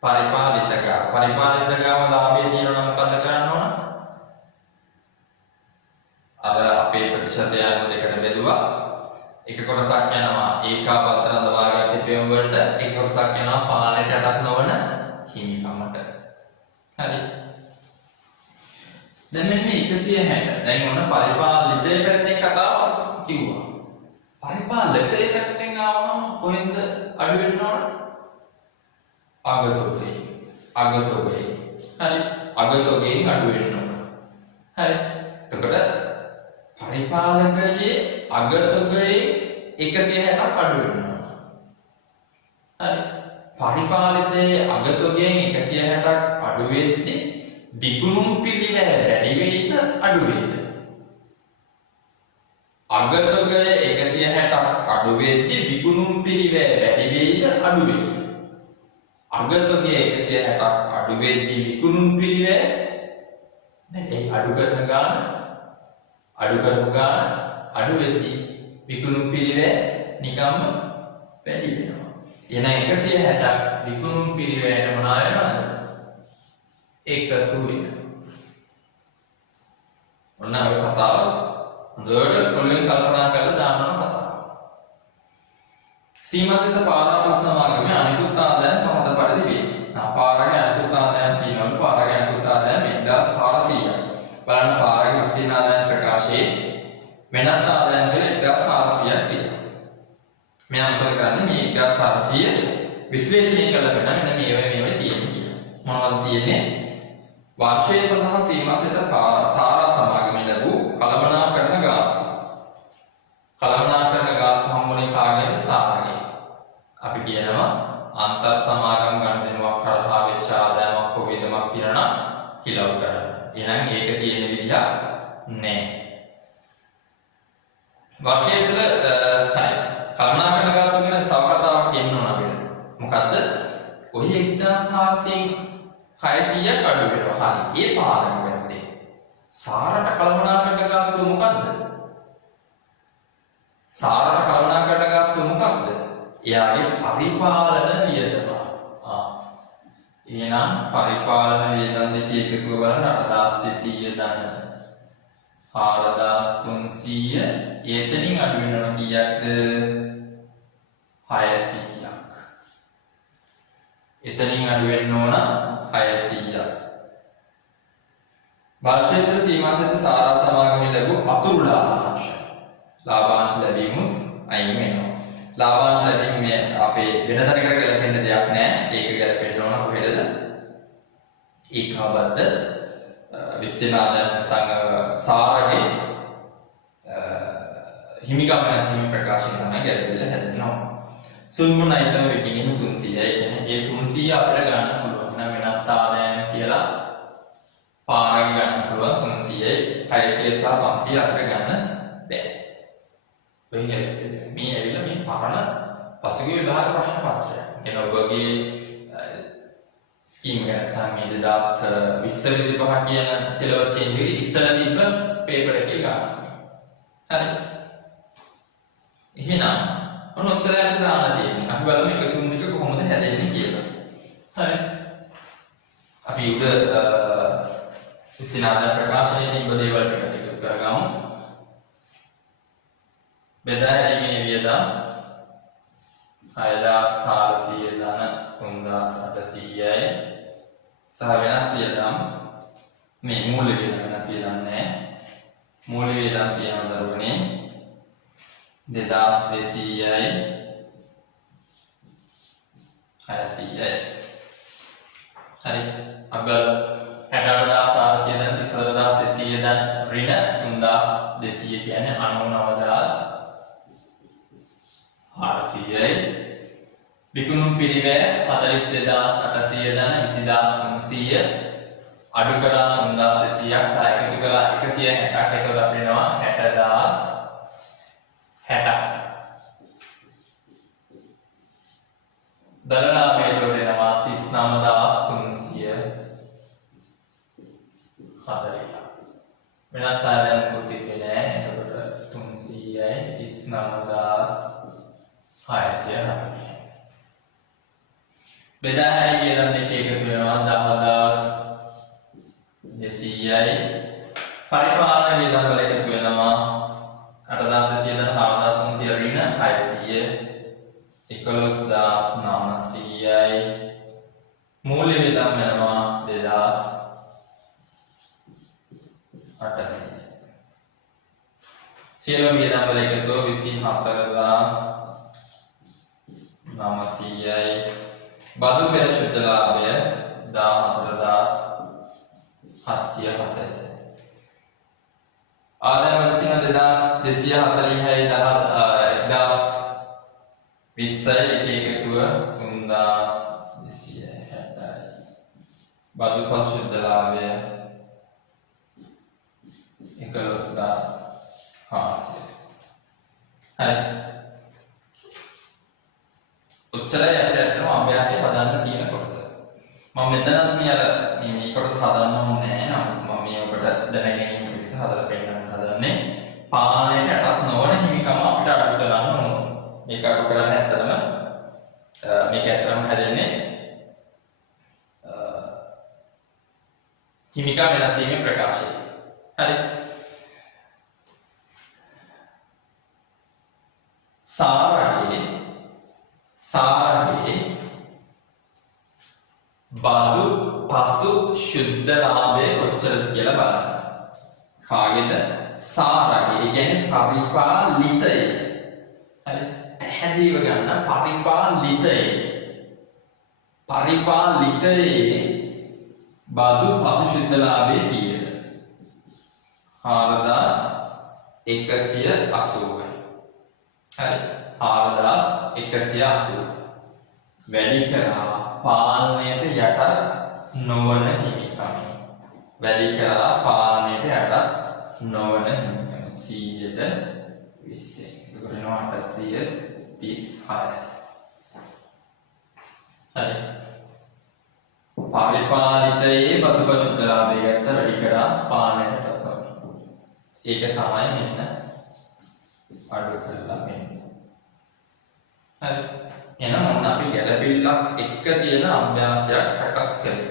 පරිපාලිත ගාව. පරිපාලිත ගාව ලාභයේ තියෙනවා නම් මොකද කරන්න ඕන? අර අපේ ප්‍රතිශතය අනුව දෙකට බෙදුවා. එක කොටසක් යනවා ඒකාබද්ධ රඳවාගත් පෙම් වලට, එක කොටසක් යනවා පාලනයට යටත් නොවන හිමිකමට. හරි. දැන් මෙන්න 160. දැන් ඔන්න පරිපාලිතයේ පැත්තෙන් කතාව කිව්වා. පරිපාලකයේ පැත්තෙන් ආවම කොහෙන්ද අඩු වෙන්න ඕන? අගතොගේ. අගතොගේ. හරි. අගතොගේන් අඩු වෙන්න ඕන. හරි. එතකොට පරිපාලකයේ අගතොගේ 160ක් අඩු වෙන්න ඕන. හරි. පරිපාලිතයේ අගතොගයෙන් 160ක් අඩු වෙද්දී විකුණුම් පිළිවෙල වැඩි වෙයිද අඩු වෙයිද? අගතොගය 160ක් අඩු වෙද්දී විකුණුම් පිළිවෙල වැඩි වෙයිද අඩු වෙයිද? අගතොගය 160ක් අඩු වෙද්දී විකුණුම් පිළිවෙල ඒ අඩු කරන ගාන අඩු වෙද්දී විකුණුම් පිළිවෙල නිකම්ම වැඩි වෙනවා. එහෙනම් 160ක් විකුණුම් පිළිවෙලට මොනවා වෙනවද? එකතු වෙනවා. ඔන්න ඔය කතාව හොඳට පොළෙන් කල්පනා කරලා දාන්න කතාව. සීමාසිත පාරාපොත් සමාගමේ අනිකුත් ආදායම් පහත පරිදි වේ. පාරගේ අනිකුත් ආදායම් තියෙනවලු. පාරගේ අනිකුත් ආදායම් 1400යි. බලන්න පාරගේ විස්තීර්ණ ආදායම් ප්‍රකාශයේ වෙනත් ආදායම් කියලා 1400ක් තියෙනවා. මෙයා මොකද කරන්නේ? මේ 1400 විශ්ලේෂණය කළා වෙන මෙන්න මේවා තියෙන්නේ කියලා. මොනවද තියෙන්නේ? වර්ෂය සඳහා සීමාසිත සාරා සමාගමෙන් ලැබූ කළමනාකරණ ගාස්තු. කළමනාකරණ ගාස්තු හම්බුනේ කාගෙන්ද? සාරගේ. අපි කියනවා අන්තර් සමාගම් ගනුදෙනුවක් කරහා වෙච්ච ආදායමක් හෝ වියදමක් තියෙනවා නම් කිලව් කරන්න. එහෙනම් ඒක තියෙන විදිහ නෑ. වර්ෂය තුළ හරි කළමනාකරණ ගාස්තු ගැන තව කතාවක් කියන්න ඕන අපිට. මොකද්ද? ඔය 1400ක් අඩු වෙනවා. හරි. ඒ පාලන පැත්තේ සාරට කළමනාකරණ ගාස්තුව මොකද්ද? සාරට කළමනාකරණ ගාස්තුව මොකක්ද? එයාගේ පරිපාලන වියදම. එහෙනම් පරිපාලන වියදම් දෙකේ එකතුව බලන්න 8200 දාන්න. 4300 එතනින් අඩු වෙනවා කීයක්ද? 600ක්. එතනින් අඩු වෙන්න ඕන 600ක්. වර්ෂය තුළ සීමා සහිත සාරා සමාගමේ ලැබූ අතුරු ලාභාංශ. ලාභාංශ ලැබීමුත් අයින් වෙනවා. ලාභාංශ ලැබීම මේ අපේ වෙන තරකට ගැලපෙන්න දෙයක් නෑ. ඒක ගැලපෙන්න ඕන කොහෙද? ඒකාබද්ධ විස්තීර්ණ ආදායම නැත්නම් සාරගේ හිමිකම් වෙනසීම ප්‍රකාශන තමයි ගැලපෙලා හැදෙනවා. සුළුම අයිතම වෙකිනීම 300යි කියන්නේ ඒ 300 අපිට ගන්න පුළුවන්. නම් වෙනත් ආදායම් කියලා පාරක් ගන්න පුළුවන් 300යි 600 සහ 500 අපිට ගන්න බෑ. ඔය මේ ඇවිල්ලා මේ පරණ පසුගිය විභාග ප්‍රශ්න පත්‍රය. කියන ඔබගේ ස්කීම් එක නැත්නම් මේ 2020 25 කියන සිලබස් චේන්ජ් එකේ ඉස්සර තිබ්බ පේපර් එකේ ගන්න. හරි. එහෙනම් ඔන්නොච්චරයක් දාන්න තියෙන්නේ. අපි බලමු එක තුන් දෙක කොහොමද හැදෙන්නේ කියලා. හරි. අපි උඩ විස්තීර්ණ ආදාය ප්‍රකාශනයේ තිබ්බ දේවල් ටික එකතු කරගමු. බෙදා හැරීමේ වියදම් 6400 ධන 3800යි සහ වෙනත් වියදම් මේ මූල්‍ය වියදම් වෙනත් වියදම් නැහැ. මූල්‍ය වියදම් තියෙන දරුවනේ 2200යි 600යි. හරි. අපි 68400 දැන් 34200 දැන් ඍණ 3200 කියන්නේ 99400යි. විකුණුම් පිරිවැය 42800 දැන් 20300 අඩු කරා 3200ක් සහ එකතු කරලා 160ක් එතකොට අපිට එනවා 60060ක්. දරණාමය එතකොට එනවා 39340ක්. වෙනත් ආදායම් කුත් තිබෙන්නේ නැහැ. එතකොට 300යි 39640. බෙදා හැරීම වියදම් දෙක එකතු වෙනවා 10200යි. පරිපාලන වියදම් වල එකතු වෙනවා 8200 දැන් 4300 ඍණ 600 11900යි. මූල්‍ය වියදම් වෙනවා 2800. සියලු වියදම් වල එකතුව 24900යි. බදු පෙර ශුද්ධ ලාභය 14707යි. ආදායම වල තියෙන 2240යි 1020යි එකතුව 3260යි. බදු පස් ශුද්ධ ලාභය 11400. හරි. උච්චරය අපිට අතම අභ්‍යාසය හදන්න තියෙන කොටස. මම මෙතනත් මේ කොටස හදන්න ඕනේ නැහැ. මම මේ ඔබට දැනගැනීම පිණිස හදලා පෙන්නන්න හදන්නේ. පාලනයට යටත් නොවන හිමිකම අපිට අඩු කරන්න ඕන. මේක අඩු කරන්න ඇත්තටම මේක ඇත්තටම හැදෙන්නේ හිමිකම් වෙනසීමේ ප්‍රකාශය. හරි. සාරගේ බදු පසු ශුද්ධ ලාභය කොච්චරද කියලා බලන්න. කාගේද? සාරගේ කියන්නේ පරිපාලිතය. හරි. පැහැදිලිව ගන්න පරිපාලිතය. පරිපාලිතයේ බදු පසු ශුද්ධ ලාභය කීයද? 4180. හරි. 4180 වැඩි කරා පාලනයට යට නොවන හිමිකම. වැඩි කරා පාලනයට යට නොවන හිමිකම 100ට 20. එතකොට එනවා 836. හරි. පරිපාලිතයේ බදුපසුද්ධ ලාභය ගත්ත වැඩි කරා පාලනයට යට නොවන. ඒක තමයි මෙන්න අඩු කරලා මෙන්න. හරි. එහෙනම් මොන අපි ගැළපෙල්ලක් එක්ක තියෙන අභ්‍යාසයක් සකස් කළේ.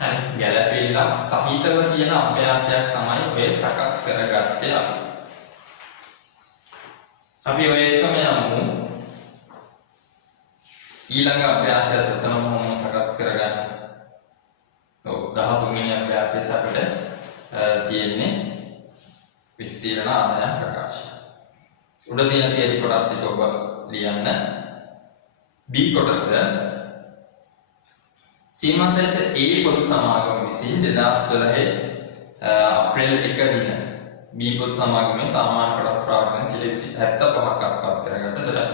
හරි. ගැළපෙල්ලක් සහිතව තියෙන අභ්‍යාසයක් තමයි ඔය සකස් කරගත්තේ අපි. අපි ඔය එකම යමු. ඊළඟ අභ්‍යාසයත් උතනම මොහොම සකස් කරගන්න. ඔව් 13 වෙනි අභ්‍යාසයත් අපිට තියෙන්නේ විස්තීර්ණ ආදායම් ප්‍රකාශය. උඩ තියෙන තියරි කොටස් ටික ඔබ ලියන්න. B කොටස සීමාසහිත A පොදු සමාගම විසින් 2012 අප්‍රේල් 1 දින B පොදු සමාගමේ සාමාන්‍ය කොටස් ප්‍රාග්ධන 75ක් අත්පත් කරගත්තා.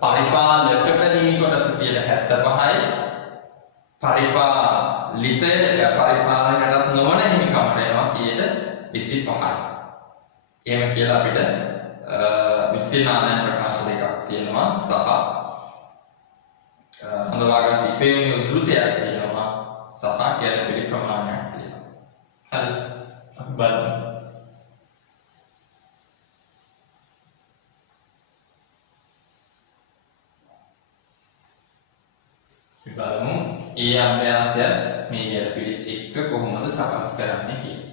පරිපාලකට හිමි කොටස 75යි පරිපාලකයටත් නොවන හිමිකමට එනවා 25යි. එහෙම කියලා අපිට විස්තීර්ණ ආදායම් ප්‍රකාශ දෙකක් තියෙනවා සහ හඳවාගත් ඉපයුමේ උද්ෘතයක් තියෙනවා සහ කැලපිලි ප්‍රමාණයක් තියෙනවා. හරි. අපි බලමු. බලමු ඒ අභ්‍යාසය මේ ගැළපිලි එක්ක කොහොමද සකස් කරන්නේ කියලා.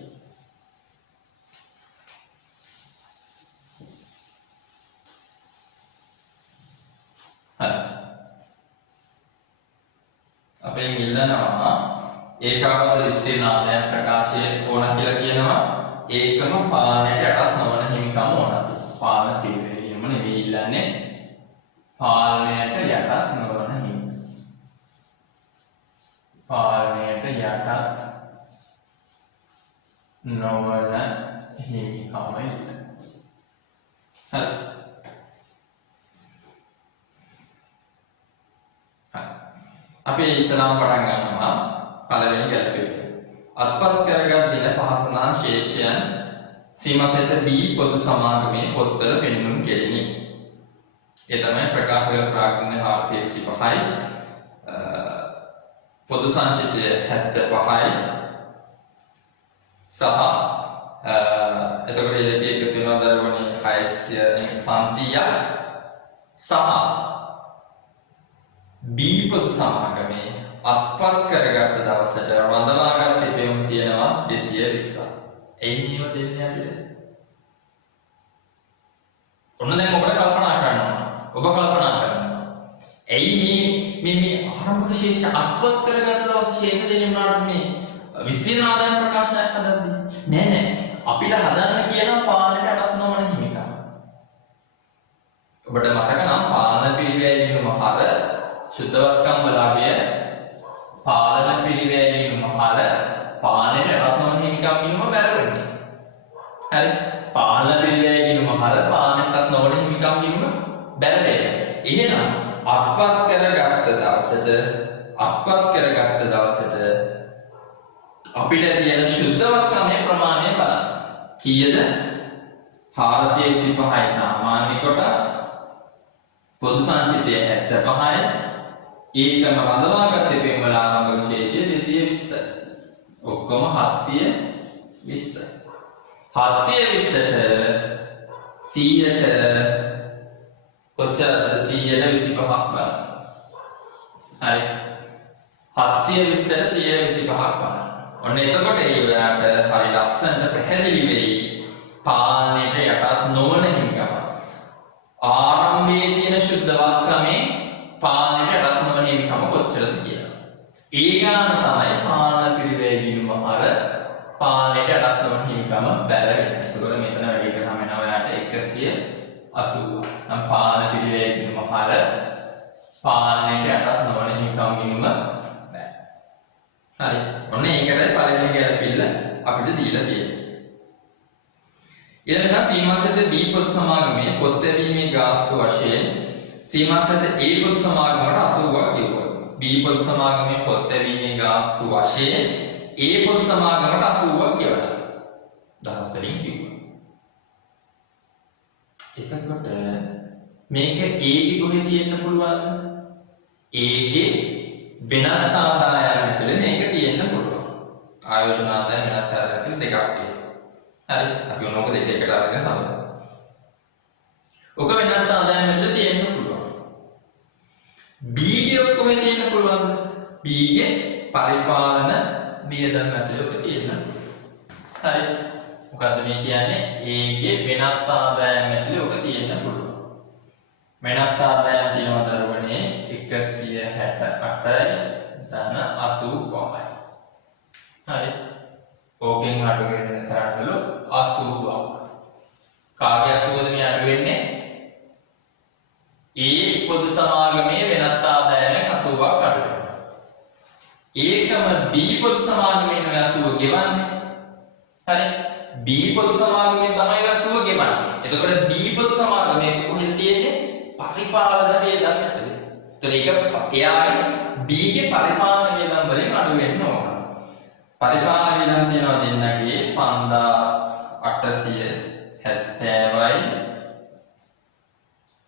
හරි. අපෙන් ඉල්ලනවා ඒකාබද්ධ විස්තීර්ණ ආදායම් ප්‍රකාශය ඕන කියලා කියනවා. ඒකම පාලනයට යටත් නොවන හිමිකම ඕනද? පාලන පිළිවෙලීම නෙවෙයි ඉල්ලන්නේ. පාලනයට යටත් නොවන හිමිකම. පාලනයට යටත් නොවන හිමිකම. හරි. අපි ඉස්සරහම පටන් ගන්නවා පළවෙනි ගැළපෙන්න. අත්පත් කරගත් දින පහ සඳහන් ශේෂයන් සීමාසහිත B පොදු සමාගමේ පොත්වල පෙන්වුම් කෙරිනි. ඒ තමයි ප්‍රකාශක ප්‍රාග්ධන 425යි පොදු සංචිතය 75යි සහ එතකොට ඉලක්කය එකතු වෙනවා දරුවනේ 500යි සහ B පොදු සමාගමේ අත්පත් කරගත්ත දවසට රඳවාගත් ඉපයුම් තියෙනවා 220ක්. එයි නියම දෙන්නේ අපිට. ඔන්න දැන් ඔබට කල්පනා කරන්න ඕන. ඔබ කල්පනා කරන්න. එයි මේ ආරම්භක ශේෂ අත්පත් කරගත්ත දවස් ශේෂ දෙන්නේ උනාට මේ විස්තීර්ණ ආදායම් ප්‍රකාශනයක් හදද්දී නෑ අපිට හදන්න කියන පාලනයට අටත් නොවන හිමිකම. ඔබට මතක නම් පාලන පිළිවෙලින් මහර සුද්ධවත්කම් බලාගය පාලන පිළිවෙලින් මහර පාලනයට අටත් නොවන හිමිකම් ගිනුම බැරවෙන්නේ. හරි. පාලන පිළිවෙලින් මහර පාලනයට අටත් නොවන හිමිකම් ගිනුම බැරවෙන්නේ. එහෙනම් අත්පත් කරගත්ත දවසට අපිට තියෙන ශුද්ධවත්කමේ ප්‍රමාණය බලන්න. කීයද? 425යි සාමාන්‍ය කොටස්. පොදු සංචිතය 75යි. ඒකම රඳවාගත් ඉපයුම් වල ආරම්භක ශේෂය 220යි. ඔක්කොම 720යි. 720ට 100ට කොච්චරද? 125ක් බලන්න. හරි. 720ට 125ක් බලන්න. ඔන්න එතකොට ඒ ඔයාට හරි ලස්සනට පැහැදිලි වෙයි පාලනයට යටත් නොවන හිමිකම. ආරම්භයේ තියෙන ශුද්ධවත්කමේ පාලනයට යටත් නොවන හිමිකම කොච්චරද කියලා. ඒ ගාන තමයි පාලන පිළිවෙලින් මහර පාලනයට යටත් නොවන හිමිකම බැලවෙන්නේ. එතකොට මෙතන වැඩි කරාම එනවා ඔයාට 180. නම් පාලන පිළිවෙලින් මහර පාලනයට යටත් නොවන හිමිකම් ගිණුම බෑ. හරි. ඔන්න ඒකටයි පළවෙනි ගැළපිල්ල අපිට දීලා තියෙන්නේ. ඊළඟට සීමාසහිත B පොදු සමාගමේ පොත් ලැබීමේ ගාස්තු වශයෙන් සීමාසහිත A පොදු සමාගමට 80ක් ගෙවුවා. B පොදු සමාගමේ පොත් ලැබීමේ ගාස්තු වශයෙන් A පොදු සමාගමට 80ක් ගෙවලා. දහස් වලින් කිව්වා. එතකොට මේක A ගේ කොහෙද තියෙන්න පුළුවන්ද? A ගේ වෙනත් ආදායම් ඇතුලේ මේක තියෙන්න පුළුවන්. ආයෝජන ආදායම් වෙනත් ආදායම් දෙකක් තියෙනවා. හරි. අපි මොනක දෙක එකට අරගෙන හදමු. ඔක වෙනත් ආදායම් ඇතුලේ තියෙන්න පුළුවන්. B ගේ කොහෙද තියෙන්න පුළුවන්ද? B ගේ පරිපාලන වියදම් ඇතුලේ ඔක තියෙන්න පුළුවන්. හරි. මොකද්ද මේ කියන්නේ? A ගේ වෙනත් ආදායම් ඇතුලේ ඔක තියෙන්න පුළුවන්. වෙනත් ආදායම් තියෙනවා දරුවනේ 168යි ධන 85යි. හරි. ඕකෙන් අඩු වෙන කරන්නලු 80ක්. කාගේ 80ද මේ අඩු වෙන්නේ? ඒ පොදු සමාගමේ වෙනත් ආදායමෙන් 80ක් අඩු වෙනවා. ඒකම B පොදු සමාගමෙන් 80 ගෙවන්නේ. හරි. B පොදු සමාගමෙන් තමයි 80 ගෙවන්නේ. එතකොට B පොදු සමාගමේ කොහෙද තියෙන්නේ? පරිපාලන වේදම් ඇතුලේ. එතකොට ඒක එයාගේ B ගේ පරිපාලන වේදම් වලින් අඩු වෙන්න ඕන. පරිපාලන වේදම් තියනවා දෙන්නගේ 5870යි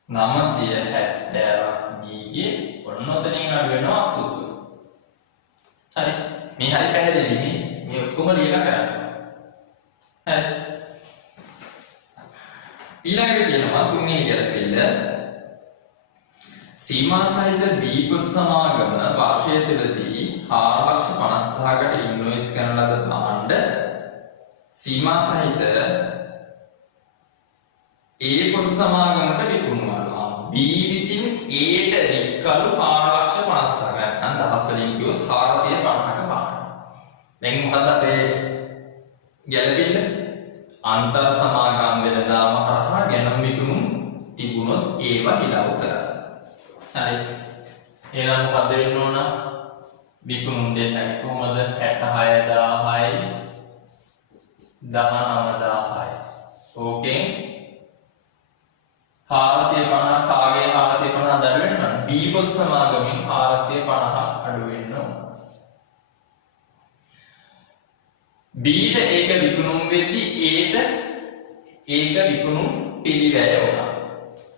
970ක් B ගේ ඔන්නෝතනින් අඩු වෙනවා 80. හරි. මේ හරි පැහැදිලි මේ ඔක්කොම ලියලා කරන්න. හරි. ඊළඟට කියනවා තුන්වෙනි ගැළපෙල්ල සීමා සහිත B පොදු සමාගම වර්ෂය තුළදී 4,50,000කට ඉන්වොයිස් කරන ලද භාණ්ඩ සීමා සහිත A පොදු සමාගමට විකුණුවා. B විසින් Aට වික්කලු 4,50,000ක් නැත්නම් දහස් වලින් කිව්වොත් 450ක භාණ්ඩ. දැන් මොකද අපේ ගැළපෙල්ල? අන්තර් සමාගම් වෙනදාම හරහා ගැනුම් විකුණුම් තිබුණොත් ඒවා හිලව් කරා. හරි. එහෙනම් මොකද වෙන්න ඕන? විකුණුම් දෙන්නේ කොහොමද? 66000යි 19000යි. ඕකෙන් 450 කාගේ 450 අඩු වෙන්න ඕන. B පොදු සමාගමෙන් 450ක් අඩු වෙන්න ඕන. B ට ඒක විකුණුම් වෙද්දී A ට ඒක විකුණුම් පිළිවැය වුණා.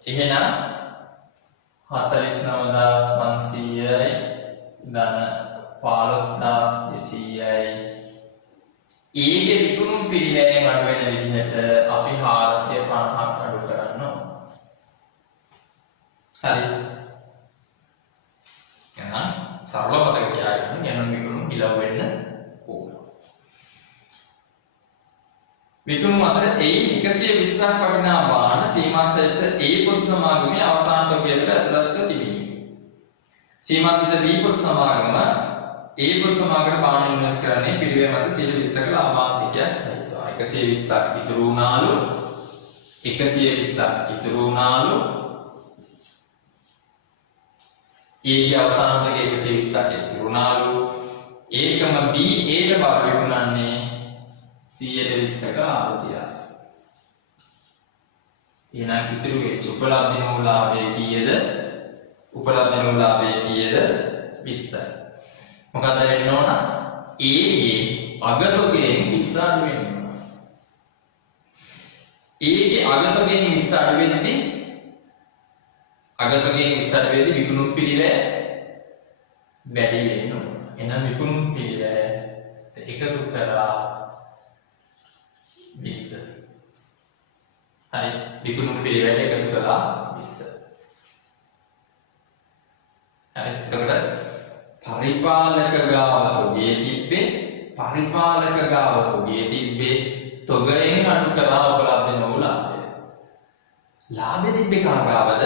එහෙනම් 49500යි ධන 15200යි A ගේ විකුණුම් පිළිවැයෙන් අඩු වෙන විදිහට අපි 450ක් අඩු කරන්න ඕන. හරි. එහෙනම් සරල මතක තියාගන්න ගැනුම් විකුණුම් හිලව් වෙන්න ඕන. විකුණුම් අතර A 120ක් වටිනා භාණ්ඩ සීමා සහිත A පොදු සමාගමේ අවසාන තොගය තුළ ඇතුළත්ව තිබිනි. සීමා සහිත B පොදු සමාගම A පොදු සමාගමට භාණ්ඩ ඉන්වෙස්ට් කරන්නේ පිරිවෙන් මත 120ක ලාභාන්තිකයක් සහිතව. 120ක් ඉතුරු වුණාලු 120ක් ඉතුරු වුණාලු A ගේ අවසාන තොගය 120ක් ඉතුරු වුණාලු ඒකම B A ට බර විකුණන්නේ 120ක ලාභතියක්. එහෙනම් ඉතුරු වෙච්ච උපලබ්ධ නෝලාභය කීයද? උපලබ්ධ නෝලාභය කීයද? 20යි. මොකක්ද වෙන්න ඕන? A ගේ අගතොගයෙන් 20 අඩු වෙන්න ඕන. A ගේ අගතොගයෙන් 20 අඩු වෙද්දී අගතොගයෙන් 20 අඩු වෙද්දී විකුණුම් පිළිවෙල වැඩි වෙන්න ඕන. එහෙනම් විකුණුම් පිළිවෙල එකතු කරලා 20. හරි. විකුණුම් පිළිවෙල එකතු කළා 20. හරි. එතකොට පරිපාලක ගාව තොගේ තිබ්බේ තොගයෙන් අඩු කරා උපලබ්ධ නොවු ලාභය. ලාභෙ තිබ්බේ කාගාවද?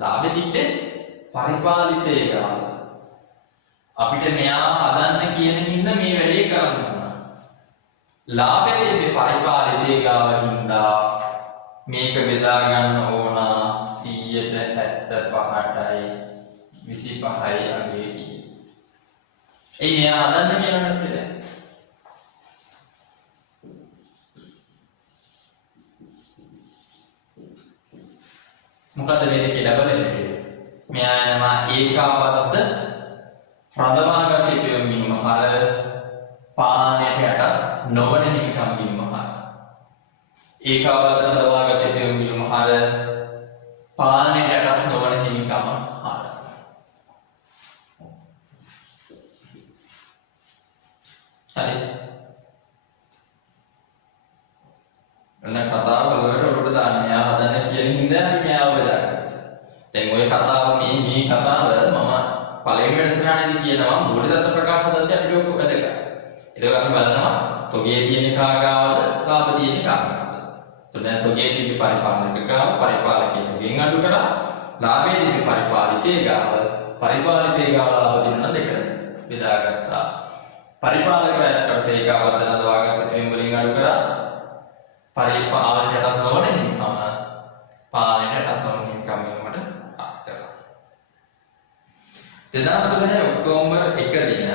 ලාභෙ තිබ්බේ පරිපාලිතයේ ගාව. අපිට මෙයා හදන්න කියන හින්දා මේ වැඩේ කරන්න ඕන. ලාභෙ තිබ්බේ පරිපාලිතයේ ගාව හින්දා මේක බෙදා ගන්න ඕන 175ටයි 25යි අගේදී. ඒ මෙයා හදන්න කියනනේ අපිට. මොකද වෙන්නේ කියලා බලන්න. මෙයා යනවා ඒකාබද්ධ රඳවාගත යුතු මිනිම හර පානයට යට නොවන හිමිකම් මිනිම හර. ඒකාබද්ධ රඳවාගත යුතු මිනිම හර පානයට යට නොවන හිමිකම හර. හරි. ඔන්න කතාව වලට ඔබට දාන්න මෙයා හදන්න කියන හින්දා අපි මෙයාව බෙදාගත්තා. දැන් ওই කතාව මේ කතාව මම පළවෙනි වැඩසටහනේදී කියනවා මූලික தত্ত্ব ප්‍රකාශ පද්ධතිය අපිට ඔක වැදගත්. ඒක අපි බලනවා තොගේ තියෙන කාගාවද ලාභ තියෙන කාගාවද. දැන් තොගේ තිබි පරිපාලක ගාව පරිපාලකයේ තොගෙන් අඩු කරා ලාභයේ තිබි පරිපාලිතයේ ගාව පරිපාලිතයේ ගාව ලාභ දෙන්න දෙකට බෙදාගත්තා. පරිපාලකයාට කොටසේ ගාවත් දනදවාගත්ත තෙම් වලින් අඩු කරා පරිපාලකයටත් නොවන හිමිකම පාලනයටත් නොවන හිමිකම වෙනකොට අත් කරා. 2012 ඔක්තෝබර් 1 දින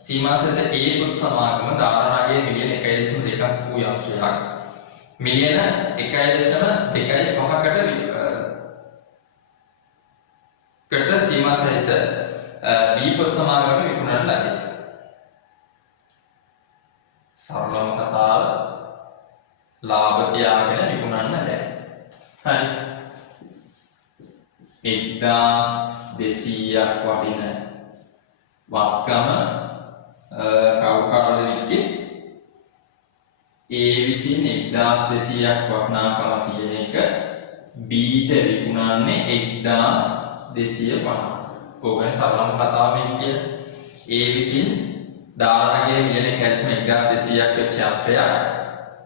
සීමාසෙද ඒකුත් සමාගම ධාරණාගේ මිලියන 1.2ක් වූ යම්ශයක් මිලියන 1.25කට සීමා සහිත බීපොත් සමාගමට විකුණන්න ලදී. සරලම කතාව ලාභ තියාගෙන විකුණන්න බෑ. හරි. 1200ක් වටින වත්කම කවුකාරද වික්කේ A විසින් 1200ක් වටිනාකම තියෙන එක B ට විකුණන්නේ 1250. කොහොමද සරලම කතාවෙන් කියන්නේ A විසින් ධාරණගේ මිලියන කැල්සියම් 1200ක් වෙච්ච යන්ත්‍රයක්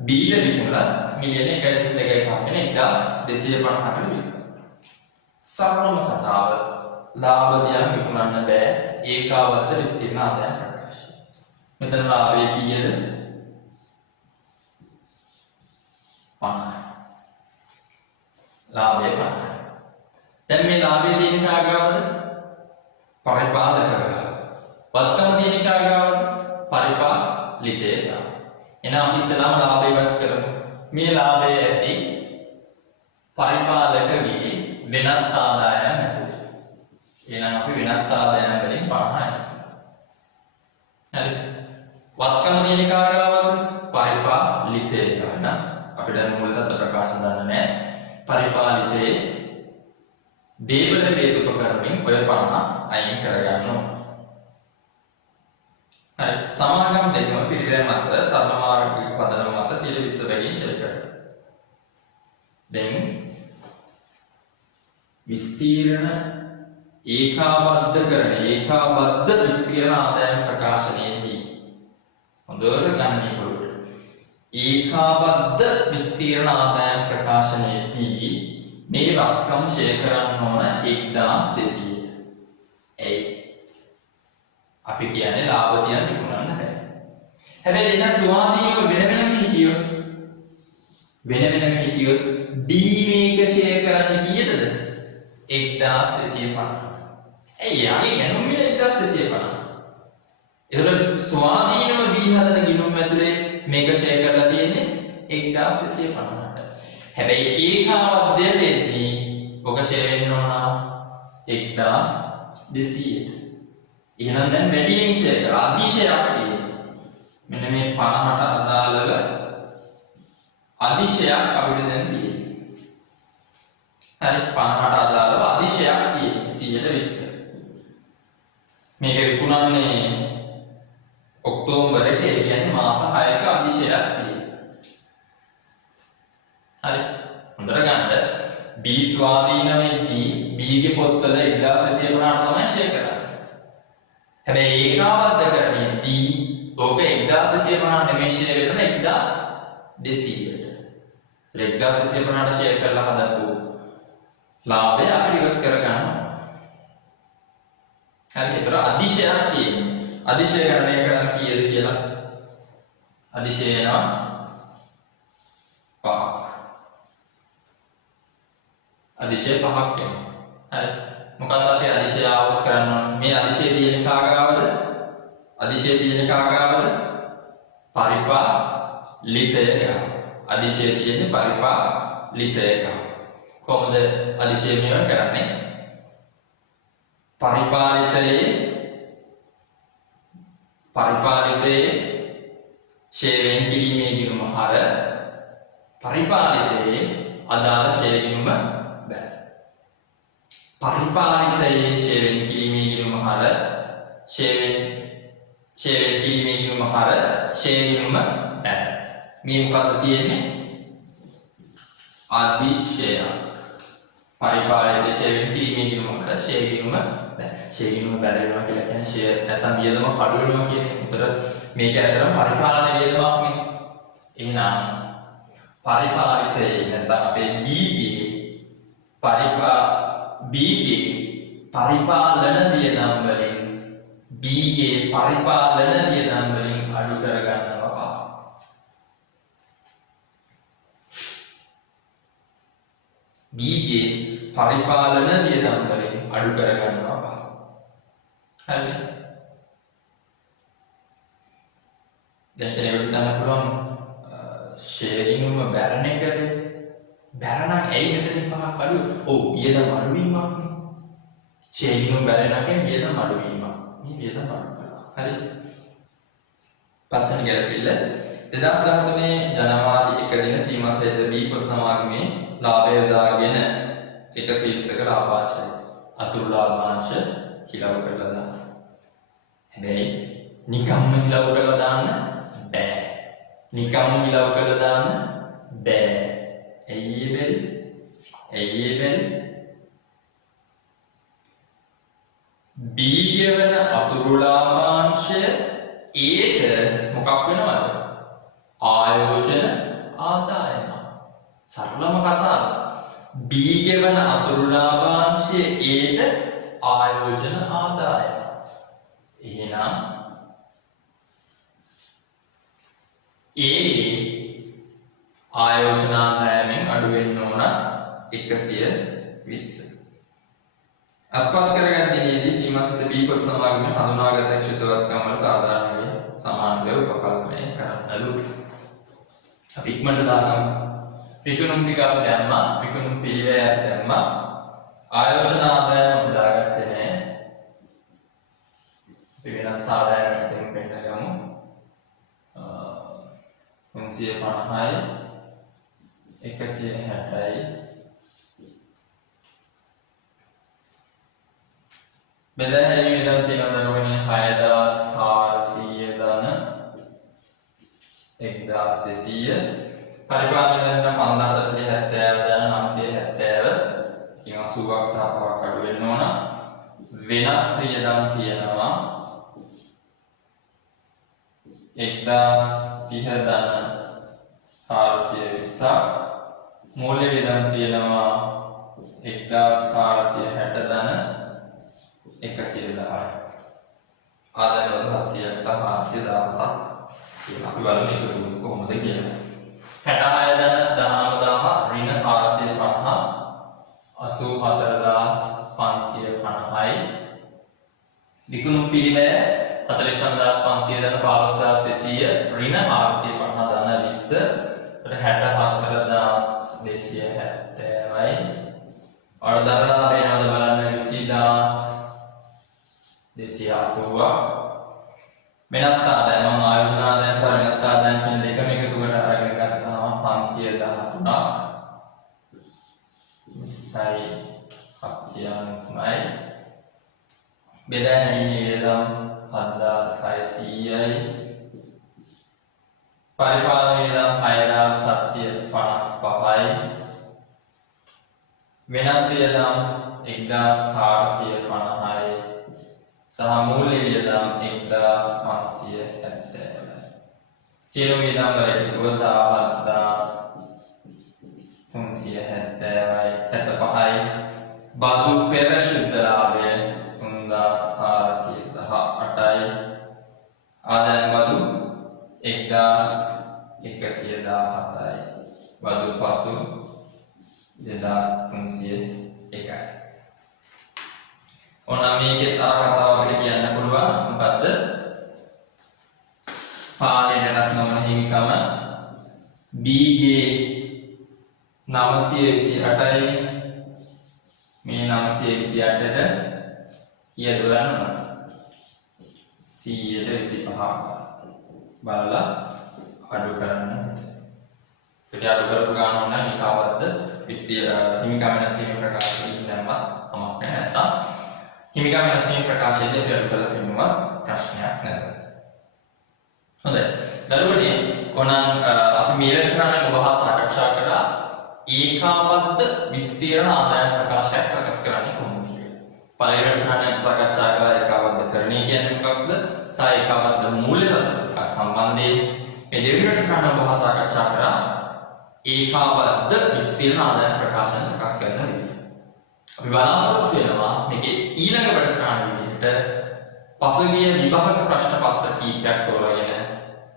B ට විකුණලා මිලියන කැල්සියම් 2.5 කියන 1250කට විකුණනවා. සරලම කතාව ලාභ දියම් විකුණන්න බෑ ඒකාබද්ධ විස්තීර්ණ ආදායම් ප්‍රකාශය. මෙතන ලාභය කීයද? 50. ලාභය 50. දැන් මේ ලාභය තියෙන කාගාවද? පරිපාලකයාගාව. වත්කම තියෙන කාගාවද? පරිපාලිතේ ගාව. එහෙනම් අපි ඉස්සෙල්ලාම ලාභය වත් කරමු. මේ ලාභය ඇති පරිපාලකගේ වෙනත් ආදායම් ඇතුළේ. එහෙනම් අපි වෙනත් ආදායම් වලින් 50යි. හරි. වත්කම තියෙන කාගාවද? පරිපාලිතේ ගාව. එහෙනම් අපිට මූල තත්ත්ව ප්‍රකාශන දාන්න නැහැ. පරිපාලිතේ දේවල හේතු උපකරණින් ඔය 50 අයින් කරගන්න ඕන. හරි. සමාගම් දෙකම පිළිවෙල මත සරල මාර්ගික පදනම මත 120 බැගින් ෂෙයා කරනවා. දැන් විස්තීර්ණ ඒකාබද්ධ විස්තීර්ණ ආදායම් ප්‍රකාශනයේදී හොඳට ගන්න පුළුවන්. ඒකාබද්ධ විස්තීර්ණ ආදායම් ප්‍රකාශනයේදී මේ වත්කම් ෂෙයා කරන්න ඕන 1200. ඒ අපි කියන්නේ ලාභ තියන් විකුණන්න බෑ. හැබැයි එන ස්වාධීනව වෙන වෙනම හිටියොත් D මේක ෂෙයා කරන්න කීයද? 1250. ඇයි යාගේ ගණන් මිල 1250. ඒතර ස්වාධීනව B හදන ගිණුම් ඇතුලේ මේක ෂෙයා කරලා තියෙන්නේ 1250ට. හැබැයි ඒකාබද්ධයේදී ඔක ෂෙයා වෙන්න ඕන 1200ට. එහෙනම් දැන් වැඩියෙන් ෂෙයා කර අදිශයක් තියෙනවා. මෙන්න මේ 50ට අදාළව අදිශයක් අපිට දැන් තියෙනවා. හරි 50ට අදාළව අදිශයක් තියෙනවා 120. මේක විකුණන්නේ ඔක්තෝබර් එකේ කියන්නේ මාස 6ක අදිශයක් තියෙනවා. හරි හොඳට ගන්න B ස්වාධීනවෙදී B ගේ පොත්වල 1250ට තමයි ෂෙයා කරන්නේ. හැබැයි ඒකාබද්ධකරණයේදී ඕක 1250 නෙමෙයි ෂෙයා වෙන්නේ 1200ට. 1250ට ෂෙයා කරලා හදපු ලාභය අපි රිවර්ස් කරගන්නවා. හරි ඒතර අදිශයක් තියෙනවා. අදිශය ගණනය කරන්න කීයද කියලා? අදිශය එනවා 5ක්. අදිශය 5ක් එනවා. හරි මොකක්ද අපි අදිශය ආවොත් කරන්න ඕනේ? මේ අදිශය තියෙන කාගාවද? අදිශය තියෙන කාගාවද? පරිපාලිතය ගාව. අදිශය තියෙන පරිපාලිතය ගාව. කොහොමද අදිශය මේව කරන්නේ? පරිපාලිතයේ ෂෙයා කිරීමේ ගිණුම හර පරිපාලිතයේ අදාළ ෂෙයා ගිණුම බෑ. පරිපාලිතයේ ෂෙයා කිරීමේ ගිණුම හර ෂෙයා කිරීමේ ගිණුම හර ෂෙයා ගිණුම බෑ. මේ මොකක්ද තියෙන්නේ? අදිශය. පරිපාලිතයේ ෂෙයා කිරීමේ ගිණුම හර ෂෙයා ගිණුම බෑ. ෂෙයා ගිණුම බැර වෙනවා කියලා කියන්නේ ෂෙයා නැත්නම් වියදම කඩු වෙනවා කියන්නේ. උතර මේක ඇතරම පරිපාලන වියදමක් නේ. එහෙනම් පරිපාලිතයේ නැත්නම් අපේ B ගේ පරිපාලන වියදම් වලින් B ගේ පරිපාලන වියදම් වලින් අඩු කර ගන්නවා. B ගේ පරිපාලන වියදම් වලින් අඩු කර ගන්නවා. හරිද? දැන් කෙනෙකුට හිතන්න පුළුවන් ෂෙයාරින්ගම බැරණ එකද? බැරණ ඇයි මෙතන පහක් අඩු? ඔව් වියදම් අඩුවීමක් නේ. ෂෙයාරින්ගම බැරණ කියන්නේ වියදම් අඩුවීමක්. මේ වියදම් අඩු කරනවා. හරිද? පස්වෙනි ගැළපෙල්ල 2013 ජනවාරි 1 දින සීමා සහිත B පොත් සමාගමේ ලාභය දාගෙන 120ක ලාභාංශය අතුරු ලාභාංශ හිලව කරලා දාන්න. හැබැයි නිකම්ම හිලව කරලා දාන්න බෑ. නිකම්ම හිලව කරලා දාන්න බෑ. ඇයි බැරි? B ගෙවන අතුරු ලාභාංශය ඒට මොකක් වෙනවද? ආයෝජන ආදායම. සරලම කතාව. B ගෙවන අතුරු ලාභාංශය ඒට ආයෝජන ආදායම. එහෙනම් ආයෝජන ආදායමෙන් අඩු වෙන්න ඕන 120. අපවත් කරගත් දිනේදී සීමා සහිත B පොත් සමාගමේ හඳුනාගත් ක්ෂේත්‍රවත්කම් වල සාධාරණ වේ සමාන වේ උපකල්පනය කරන්නලු. අපි ඉක්මනට දාගමු. විකුණුම් ටික අපි දැම්මා. විකුණුම් පිළිවෙලක් දැම්මා. ආයෝජන ආදායම දාගත්තේ නැහැ. අපි වෙනත් ආදායමකට දෙන්න ගමු. 350යි 160යි බෙදා හැරීමේ වියදම් තියෙනවා දරුවනේ 6400 ධන 1200 පරිපාලන වියදම් 5770 ධන 970 ඉතින් 80ක් සහ 5ක් අඩු වෙන්න ඕන වෙනත් වියදම් තියෙනවා 1030 ධන 420ක් මූල්‍ය වියදම් තියෙනවා 1460 ධන 110යි ආදායම 700ක් සහ 417ක් කියලා අපි බලමු එකතු කොහොමද කියලා 66 ධන 19000 ඍණ 450 84550යි විකුණුම් පිළිවෙල 49500 ධන 15200 ඍණ 450 ධන 20 64270යි අර්ධදරලා වෙනවද බලන්න 20280ක් වෙනත් ආදායම මම ආයෝජන ආදායම සහ වෙනත් ආදායම කියන දෙකම එකතු කරලා අරගෙන ගත්තාම 513ක් 703යි බෙදා හැරීමේ වියදම් 7600යි පරිපාලන වියදම් 6755යි වෙනත් වියදම් 1450යි සහ මූල්‍ය වියදම් 1570යි සියලු වියදම් වල එකතුව 17370යි 75යි බදු පෙර ශුද්ධ ලාභය 3418යි ආදායම් බදු 1117යි බදු පසු 2301යි ඔන්න මේකේ තව කතාව අපිට කියන්න පුළුවන් මොකද්ද පාලනයට නොවන හිමිකම B ගේ 928යි මේ 928ට කීයද බලන්න 125ක් බලලා අඩු කරන්න. ඒකට අඩු කරපු ගාන ඕන නම් ඊටවද්ද හිමිකම නැසීමේ ප්‍රකාශයෙන් දැම්මත් අමක් නැහැ. නැත්තම් හිමිකම නැසීමේ ප්‍රකාශයේදී අපි අඩු කරලා පෙන්නුවා ප්‍රශ්නයක් නැත. හොඳයි. දරුවනේ කොණන් අපි මීළඟ සරණක වහා සාකච්ඡා කරා ඒකාබද්ධ විස්තීර්ණ ආදායම් ප්‍රකාශයක් සකස් කරන්නේ කොහොමද කියලා. පළවෙනි සරණක සාකච්ඡා කරා ඒකාබද්ධකරණය කියන්නේ මොකක්ද? සහ ඒකාබද්ධ මූල්‍ය තත්ත්ව ප්‍රකාශ සම්බන්ධයෙන් මේ දෙවෙනි සරණක වහා සාකච්ඡා කරා ඒකාබද්ධ විස්තීර්ණ ආදායම් ප්‍රකාශන සකස් කරන විදිහ. අපි බලාපොරොත්තු වෙනවා මේකේ ඊළඟ වැඩසටහන විදිහට පසුගිය විභාග ප්‍රශ්න පත්‍ර කීපයක් තෝරාගෙන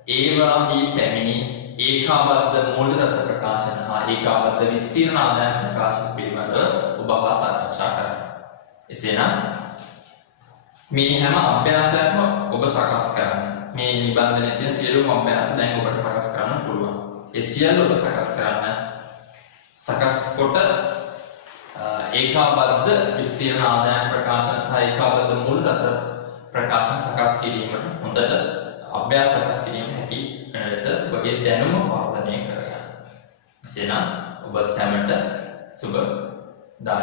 ඒවාහි පැමිණි ඒකාබද්ධ මූලදත්ත ප්‍රකාශන හා ඒකාබද්ධ විස්තීර්ණ ආදායම් ප්‍රකාශන පිළිබඳව ඔබ හා සාකච්ඡා කරන්න. එසේනම් මේ හැම අභ්‍යාසයක්ම ඔබ සකස් කරන්න. මේ නිබන්ධනයේ තියෙන සියලුම අභ්‍යාස දැන් ඔබට සකස් කරන්න පුළුවන්. ඒ සියල්ල ඔබ සකස් කරන්න. සකස් කොට ඒකාබද්ධ විස්තීර්ණ ආදායම් ප්‍රකාශන සහ ඒකාබද්ධ මූලදත්ත ප්‍රකාශන සකස් කිරීමට හොඳට අභ්‍යාස සකස් කිරීම හැකි වෙන ලෙස ඔබගේ දැනුම වර්ධනය කරගන්න. එසේනම් ඔබ සැමට සුබ දායක